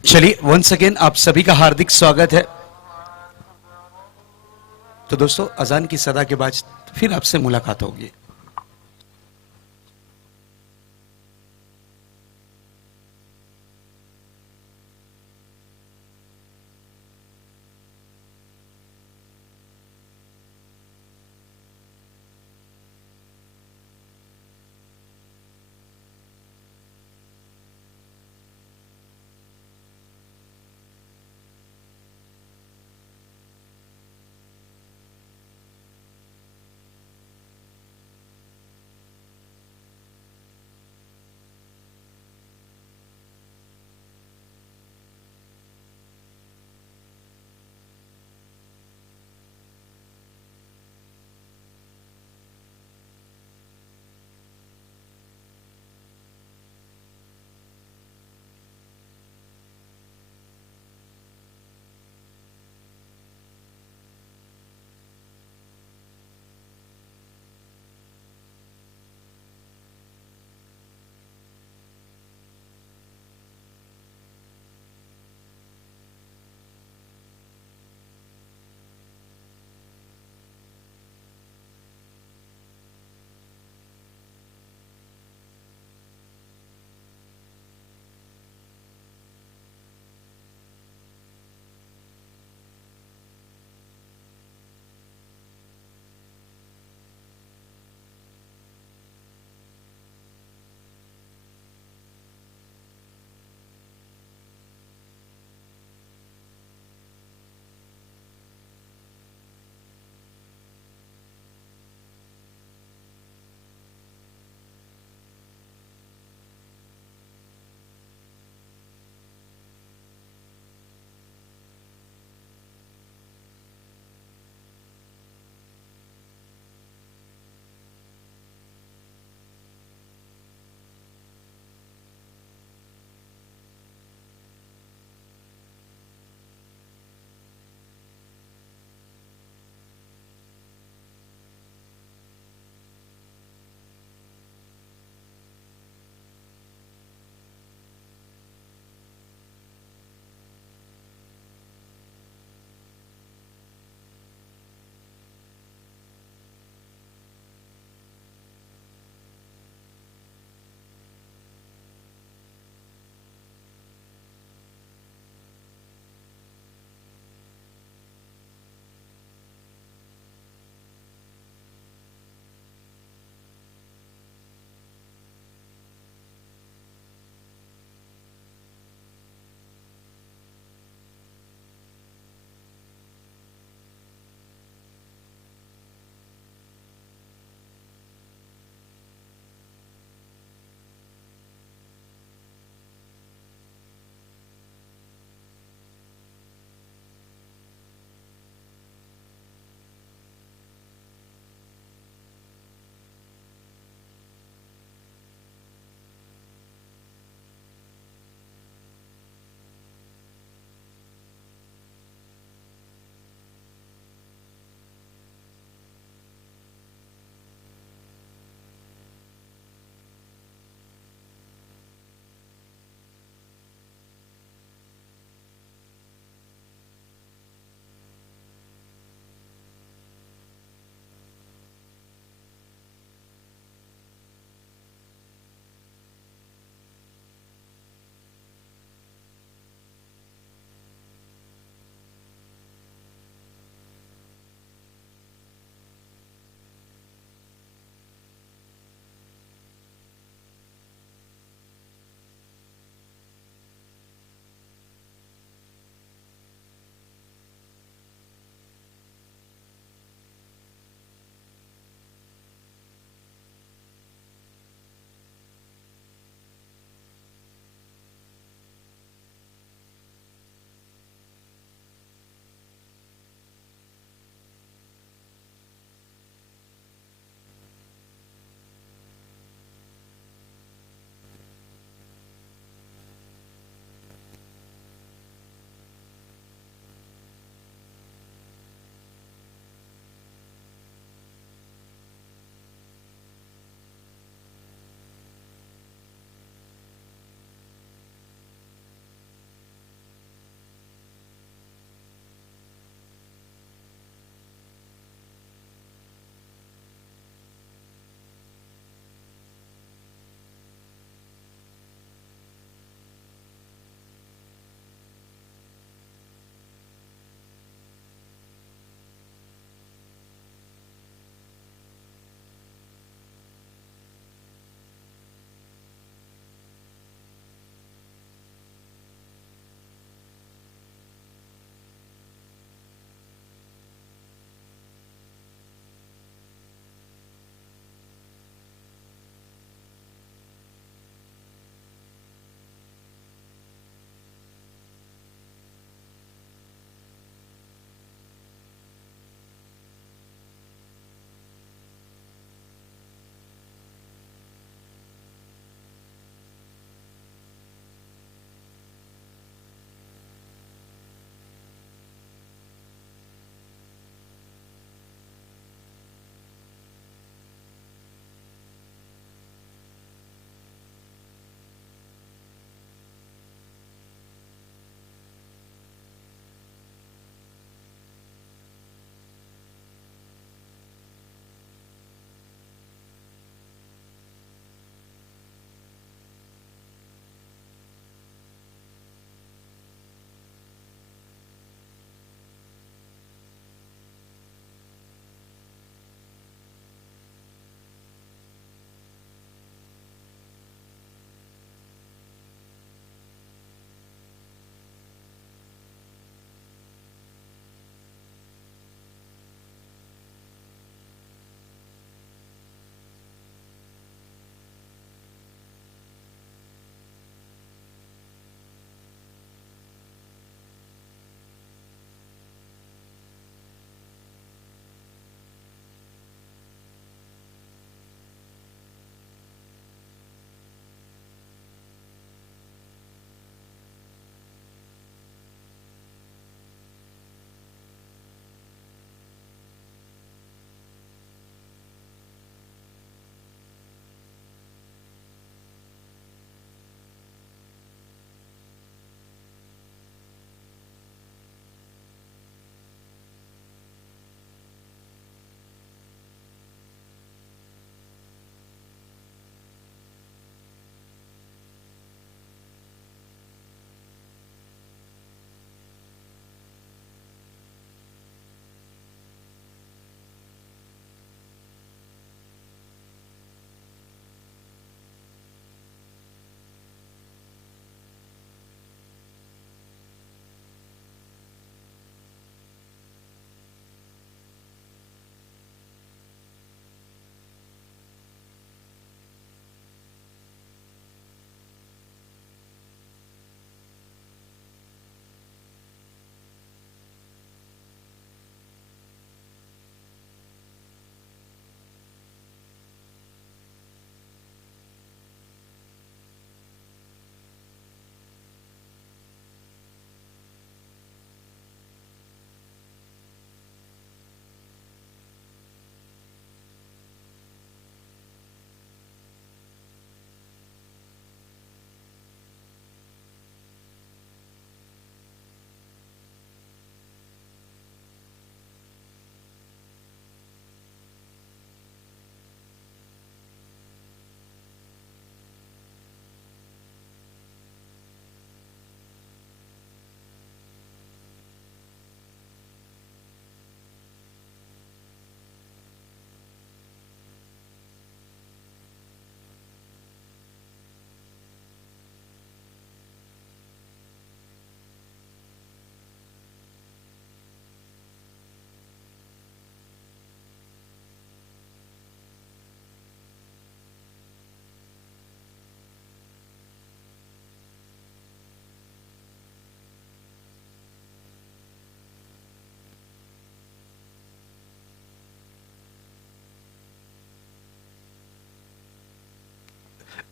चलिए वंस अगेन आप सभी का हार्दिक स्वागत है। तो दोस्तों, अजान की सदा के बाद फिर आपसे मुलाकात होगी।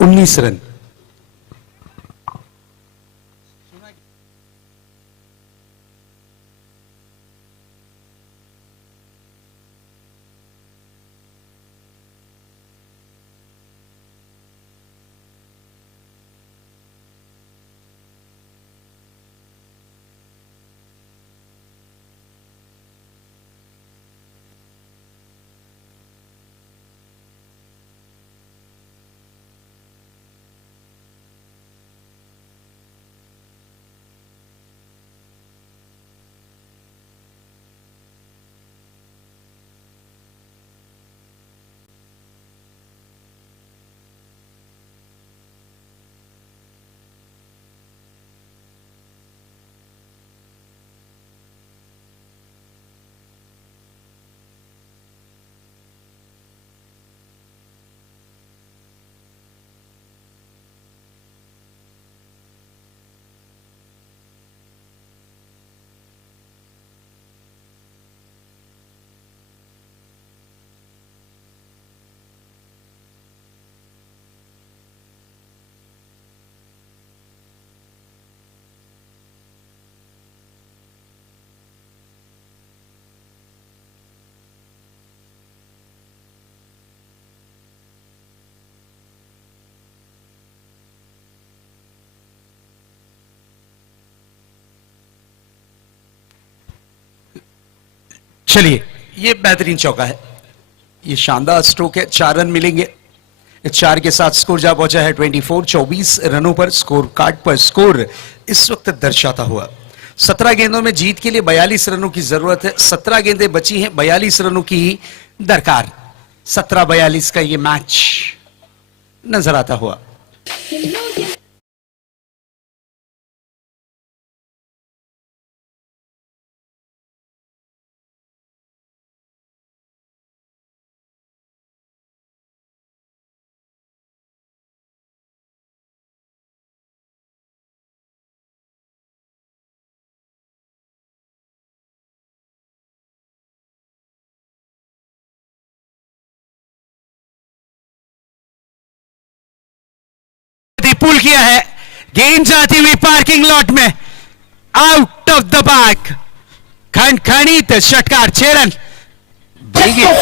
19 रन। चलिए, ये बेहतरीन चौका है, ये शानदार स्ट्रोक है, 4 रन मिलेंगे। इस 4 के साथ स्कोर जा पहुंचा है 24, 24 रनों पर। स्कोर कार्ड पर स्कोर इस वक्त दर्शाता हुआ 17 गेंदों में जीत के लिए 42 रनों की जरूरत है। 17 गेंदें बची हैं, 42 रनों की दरकार। 17-42 का ये मैच नजर आता हुआ। पुल किया है, गेंद जाती हुई पार्किंग लॉट में, आउट ऑफ द पार्क। खंडखणित षटकार, 6 रन। बड़ी गेंद।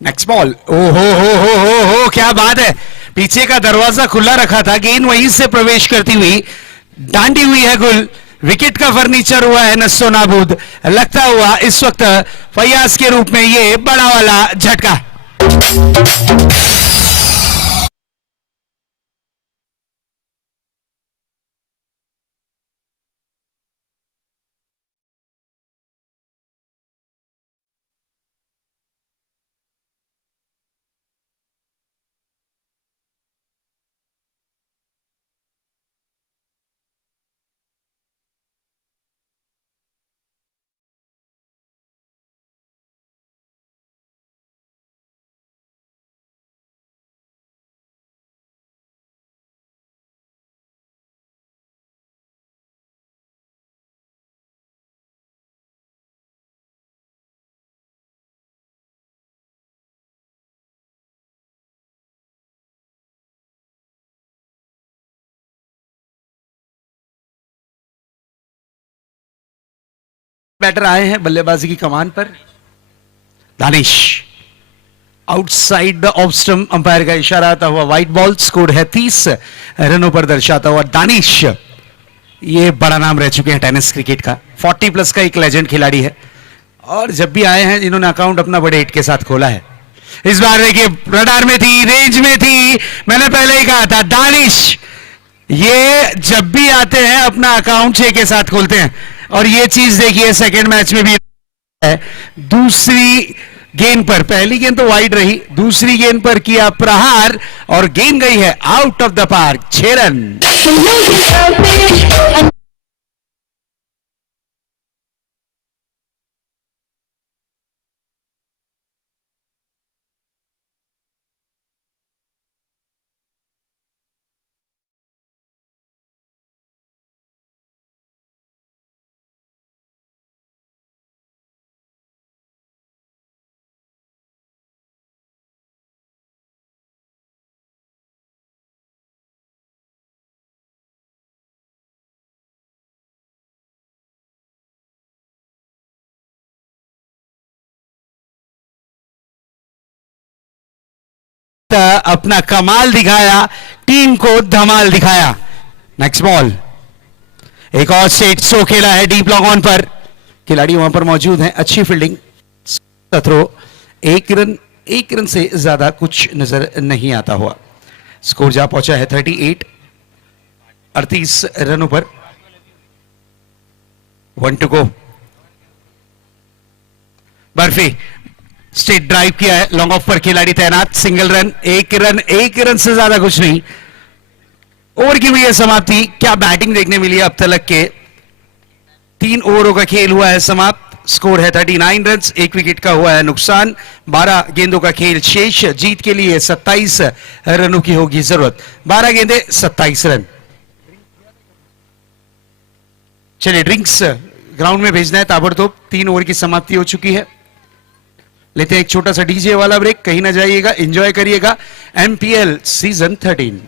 नेक्स्ट बॉल, ओ हो, क्या बात है। पीछे का दरवाजा खुला रखा था, गेंद वहीं से प्रवेश करती हुई डांडी हुई है गुल। विकेट का फर्नीचर हुआ है नस्तो नाबूद। लगता हुआ इस वक्त फयाज के रूप में ये बड़ा वाला झटका। बैटर आए हैं बल्लेबाजी की कमान पर। Danish outside the off stump, umpire का इशारा आता हुआ वाइट बॉल। स्कोर है 30 रनों पर दर्शाता हुआ दानिश। ये बड़ा नाम रह चुके हैं टेनिस क्रिकेट का, 40 प्लस का एक लेजेंड खिलाड़ी है, और जब भी आए हैं इन्होंने अकाउंट अपना बड़े हिट के साथ खोला है। इस बार देखिए रडार में थी, रेंज में थी, मैंने पहले ही कहा था दानिश ये जब भी आते हैं अपना अकाउंट 6 के साथ खोलते हैं। और ये चीज देखिए सेकंड मैच में भी है। दूसरी गेंद पर, पहली गेंद तो वाइड रही, दूसरी गेंद पर किया प्रहार और गेंद गई है out of the park. 6 run. अपना कमाल दिखाया, टीम को धमाल दिखाया। नेक्स्ट बॉल, एक और सेट सो खेला है डीप लॉन्ग ऑन पर, खिलाड़ी वहां पर मौजूद हैं, अच्छी फील्डिंग, थ्रो, एक रन से ज्यादा कुछ नजर नहीं आता हुआ। स्कोर जा पहुंचा है 38 रनों पर। 1 टू गो। बर्फी स्ट्रेट ड्राइव किया है, लॉन्ग ऑफ पर खिलाड़ी तैनात, सिंगल रन, एक रन से ज्यादा कुछ नहीं। ओवर की हुई है समाप्ति। क्या बैटिंग देखने मिली है अब तक के। 3 ओवरों का खेल हुआ है समाप्त। स्कोर है 39 रन, 1 विकेट का हुआ है नुकसान। 12 गेंदों का खेल शेष। जीत के लिए 27 रनों की होगी जरूरत। 12 गेंदे 27 रन। चलिए ड्रिंक्स ग्राउंड में भेजना है ताबड़तोड़। 3 ओवर की समाप्ति हो चुकी है। लेते हैं एक छोटा सा डीजे वाला ब्रेक, कहीं ना जाइएगा, एंजॉय करिएगा एमपीएल सीजन 13।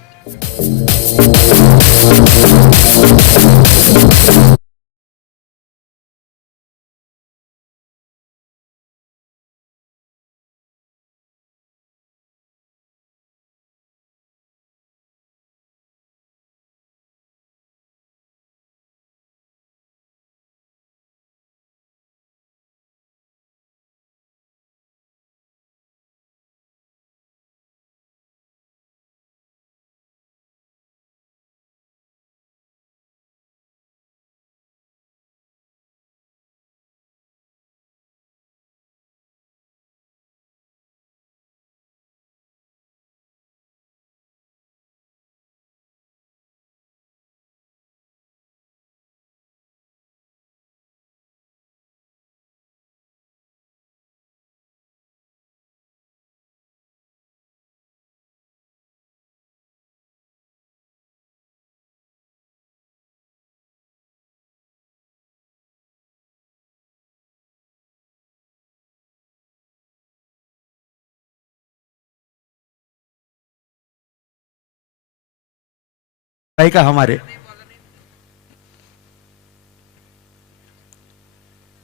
का हमारे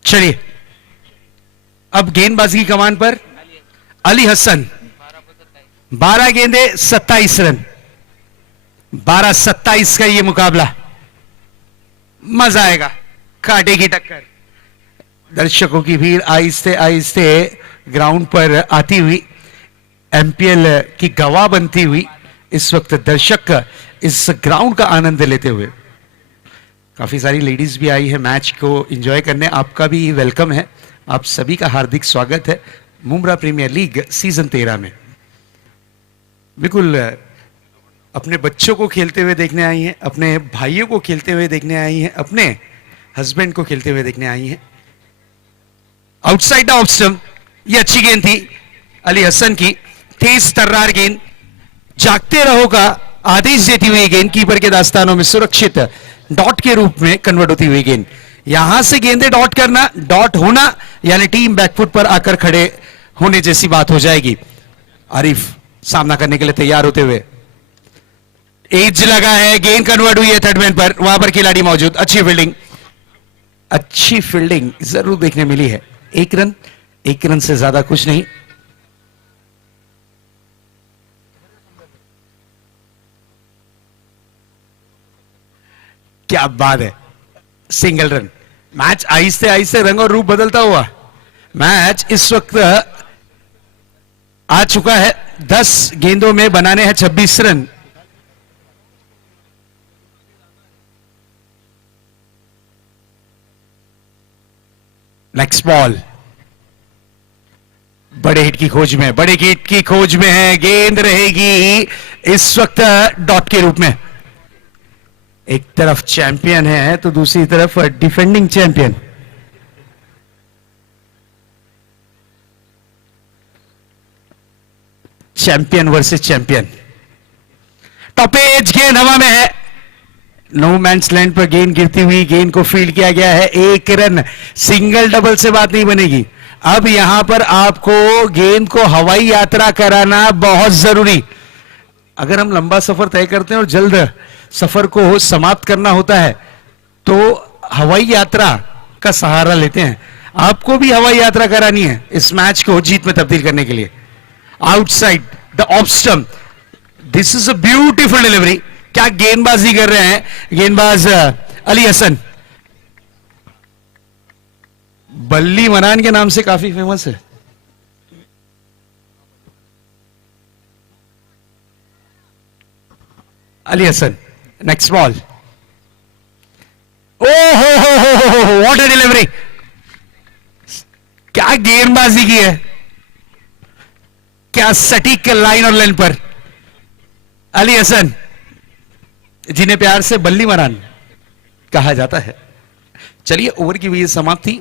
चलिए अब गेंदबाजी की कमान पर अली हसन। 12 गेंदे 27 रन। 12-27 का ये मुकाबला, मजा आएगा, कांटे की टक्कर। दर्शकों की भीड़ आहिस्ते आहिस्ते ग्राउंड पर आती हुई, एमपीएल की गवाह बनती हुई इस वक्त दर्शक इस ग्राउंड का आनंद लेते हुए। काफी सारी लेडीज भी आई है मैच को एंजॉय करने। आपका भी वेलकम है, आप सभी का हार्दिक स्वागत है मुंब्रा प्रीमियर लीग सीजन 13 में। बिल्कुल अपने बच्चों को खेलते हुए देखने आई हैं, अपने भाइयों को खेलते हुए देखने आई हैं, अपने हस्बैंड को खेलते हुए देखने आई हैं। आउटसाइड ऑफ स्टंप, ये अच्छी गेंद थी अली हसन की, तेज तर्रार गेंद, जागते रहो का आदेश देती हुई गेंद, कीपर के दास्तानों में सुरक्षित डॉट के रूप में कन्वर्ट होती हुई गेंद। यहां से गेंदे डॉट करना, डॉट होना यानी टीम बैकफुट पर आकर खड़े होने जैसी बात हो जाएगी। आरिफ सामना करने के लिए तैयार होते हुए, एज लगा है, गेंद कन्वर्ट हुई है थर्ड मैन पर, वहां पर खिलाड़ी मौजूद। अच्छी फील्डिंग जरूर देखने मिली है। 1 रन से ज्यादा कुछ नहीं। क्या बात है, सिंगल रन। मैच आहिस्ते आहिस्ते रंग और रूप बदलता हुआ मैच इस वक्त आ चुका है। 10 गेंदों में बनाने हैं 26 रन। नेक्स्ट बॉल, बड़े हिट की खोज में, है, गेंद रहेगी इस वक्त डॉट के रूप में। एक तरफ चैंपियन है तो दूसरी तरफ defending champion. Champion versus champion. Top edge गेंद हवा में है, नो मैंस लैंड पर गेंद गिरती हुई, गेंद को फील्ड किया गया है। 1 रन, सिंगल डबल से बात नहीं बनेगी। अब यहां पर आपको गेंद को हवाई यात्रा कराना बहुत जरूरी। अगर हम लंबा सफर तय करते हैं और जल्द सफर को समाप्त करना होता है तो हवाई यात्रा का सहारा लेते हैं। आपको भी हवाई यात्रा करानी है इस मैच को जीत में तब्दील करने के लिए। Outside the off stump. This is a beautiful delivery. क्या गेंदबाजी कर रहे हैं गेंदबाज अली हसन. बल्ली मरान के नाम से काफी फेमस है. अली हसन. Next ball. ओ हो व्हाट अ डिलीवरी. क्या गेंदबाजी की है. क्या सटीक लाइन और लेन पर. अली हसन जिन्हें प्यार से बल्ली मरान कहा जाता है. चलिए ओवर की भी समाप्ति.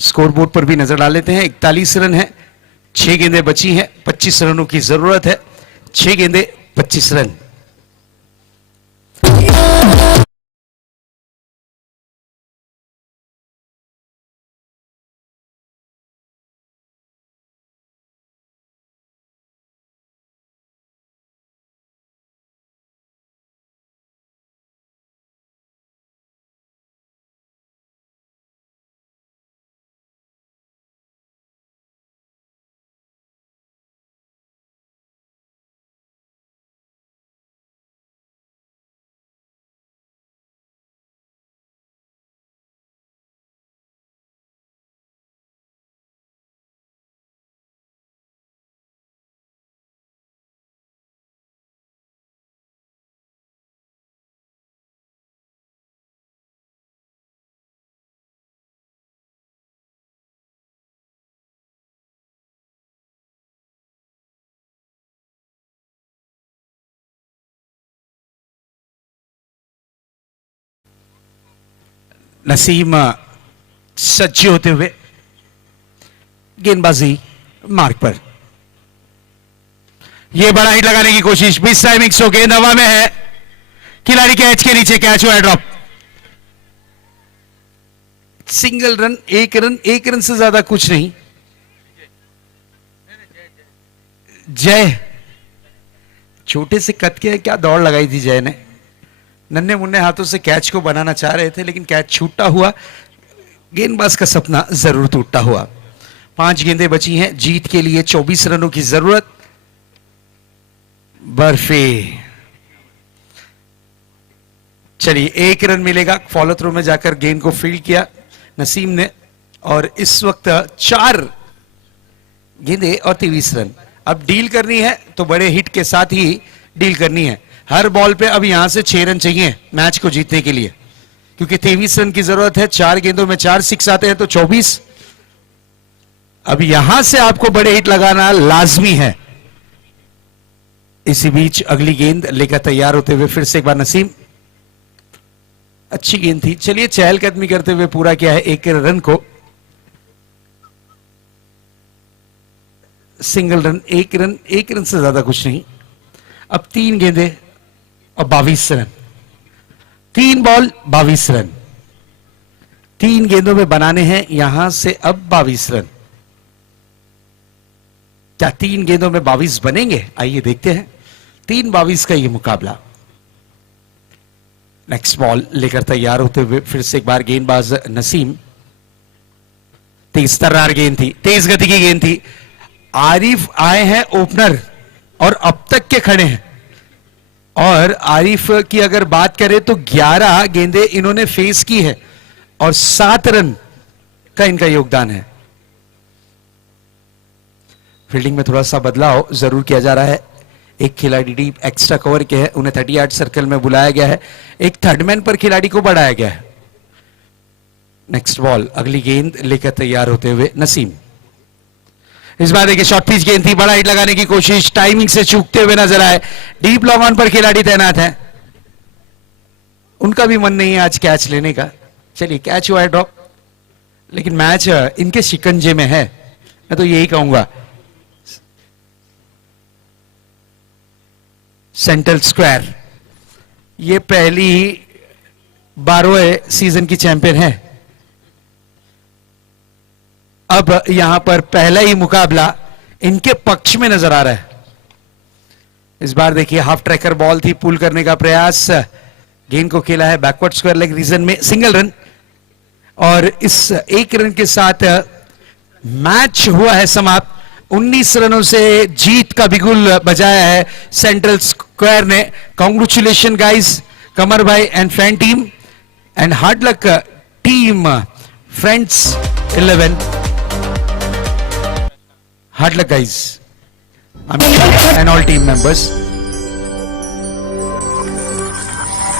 स्कोरबोर्ड पर भी नजर डाल लेते हैं. 41 रन है. 6 गेंदें बची हैं. 25 रनों की जरूरत है. 6 गेंदें 25 रन. नसीम सज्ज होते हुए गेंदबाजी मार्क पर. यह बड़ा हिट लगाने की कोशिश. 20 टाइमिंग सो गेंद हवा में है. खिलाड़ी कैच के नीचे. कैच हुआ drop. Single run. 1 run. 1 run से ज्यादा कुछ नहीं. जय छोटे से कद के क्या दौड़ लगाई थी जय ने. नन्हे मुन्ने हाथों से कैच को बनाना चाह रहे थे लेकिन कैच छूटा हुआ. गेंदबाज का सपना जरूर टूटा हुआ. 5 गेंदें बची हैं. जीत के लिए 24 रनों की जरूरत. बर्फी. चलिए 1 रन मिलेगा. फॉलो थ्रो में जाकर गेंद को फील्ड किया नसीम ने और इस वक्त 4 गेंदें और 23 रन. अब डील करनी है तो बड़े हिट के साथ ही डील करनी है. हर बॉल पे अब यहां से 6 रन चाहिए मैच को जीतने के लिए क्योंकि 23 रन की जरूरत है. 4 गेंदों में 4 6 आते हैं तो 24. अब यहां से आपको बड़े हिट लगाना लाजमी है. इसी बीच अगली गेंद लेकर तैयार होते हुए फिर से एक बार नसीम. अच्छी गेंद थी. चलिए चहलकदमी करते हुए पूरा किया है 1 रन को. Single run. 1 रन. 1 रन से ज्यादा कुछ नहीं. अब 3 गेंदें और 22 रन. 3 ball 22 run. 3 गेंदों में बनाने हैं यहां से अब 22 रन. क्या 3 गेंदों में 22 बनेंगे. आइए देखते हैं. 3-22 का ये मुकाबला. नेक्स्ट बॉल लेकर तैयार होते हुए फिर से एक बार गेंदबाज नसीम. तेज तर्रार गेंद थी. तेज गति की गेंद थी. आरिफ आए हैं ओपनर और अब तक के खड़े हैं. और आरिफ की अगर बात करें तो 11 गेंदें इन्होंने फेस की है और 7 रन का इनका योगदान है. फील्डिंग में थोड़ा सा बदलाव जरूर किया जा रहा है. एक खिलाड़ी डीप एक्स्ट्रा कवर के है. उन्हें 38 सर्कल में बुलाया गया है. एक थर्डमैन पर खिलाड़ी को बढ़ाया गया है. Next ball. अगली गेंद लेकर तैयार होते हुए नसीम. इस बार देखिए शॉर्ट पिच गेंद थी. बड़ा हिट लगाने की कोशिश. टाइमिंग से चूकते हुए नजर आए. डीप लॉन्ग ऑन पर खिलाड़ी तैनात है. उनका भी मन नहीं है आज कैच लेने का. चलिए कैच हुआ है ड्रॉप लेकिन मैच इनके शिकंजे में है. मैं तो यही कहूंगा. सेंट्रल स्क्वायर ये पहली 12वें सीजन की चैंपियन है. अब यहां पर पहला ही मुकाबला इनके पक्ष में नजर आ रहा है. इस बार देखिए हाफ ट्रैकर बॉल थी. पुल करने का प्रयास. गेंद को खेला है बैकवर्ड स्क्वायर लेग रीजन में. सिंगल रन और इस 1 रन के साथ मैच हुआ है समाप्त. 19 रनों से जीत का बिगुल बजाया है सेंट्रल स्क्वायर ने. कॉन्ग्रेचुलेशन गाइस, कमर भाई and fan team, and hard luck team friends 11. Hard luck guys, I mean, and all team members.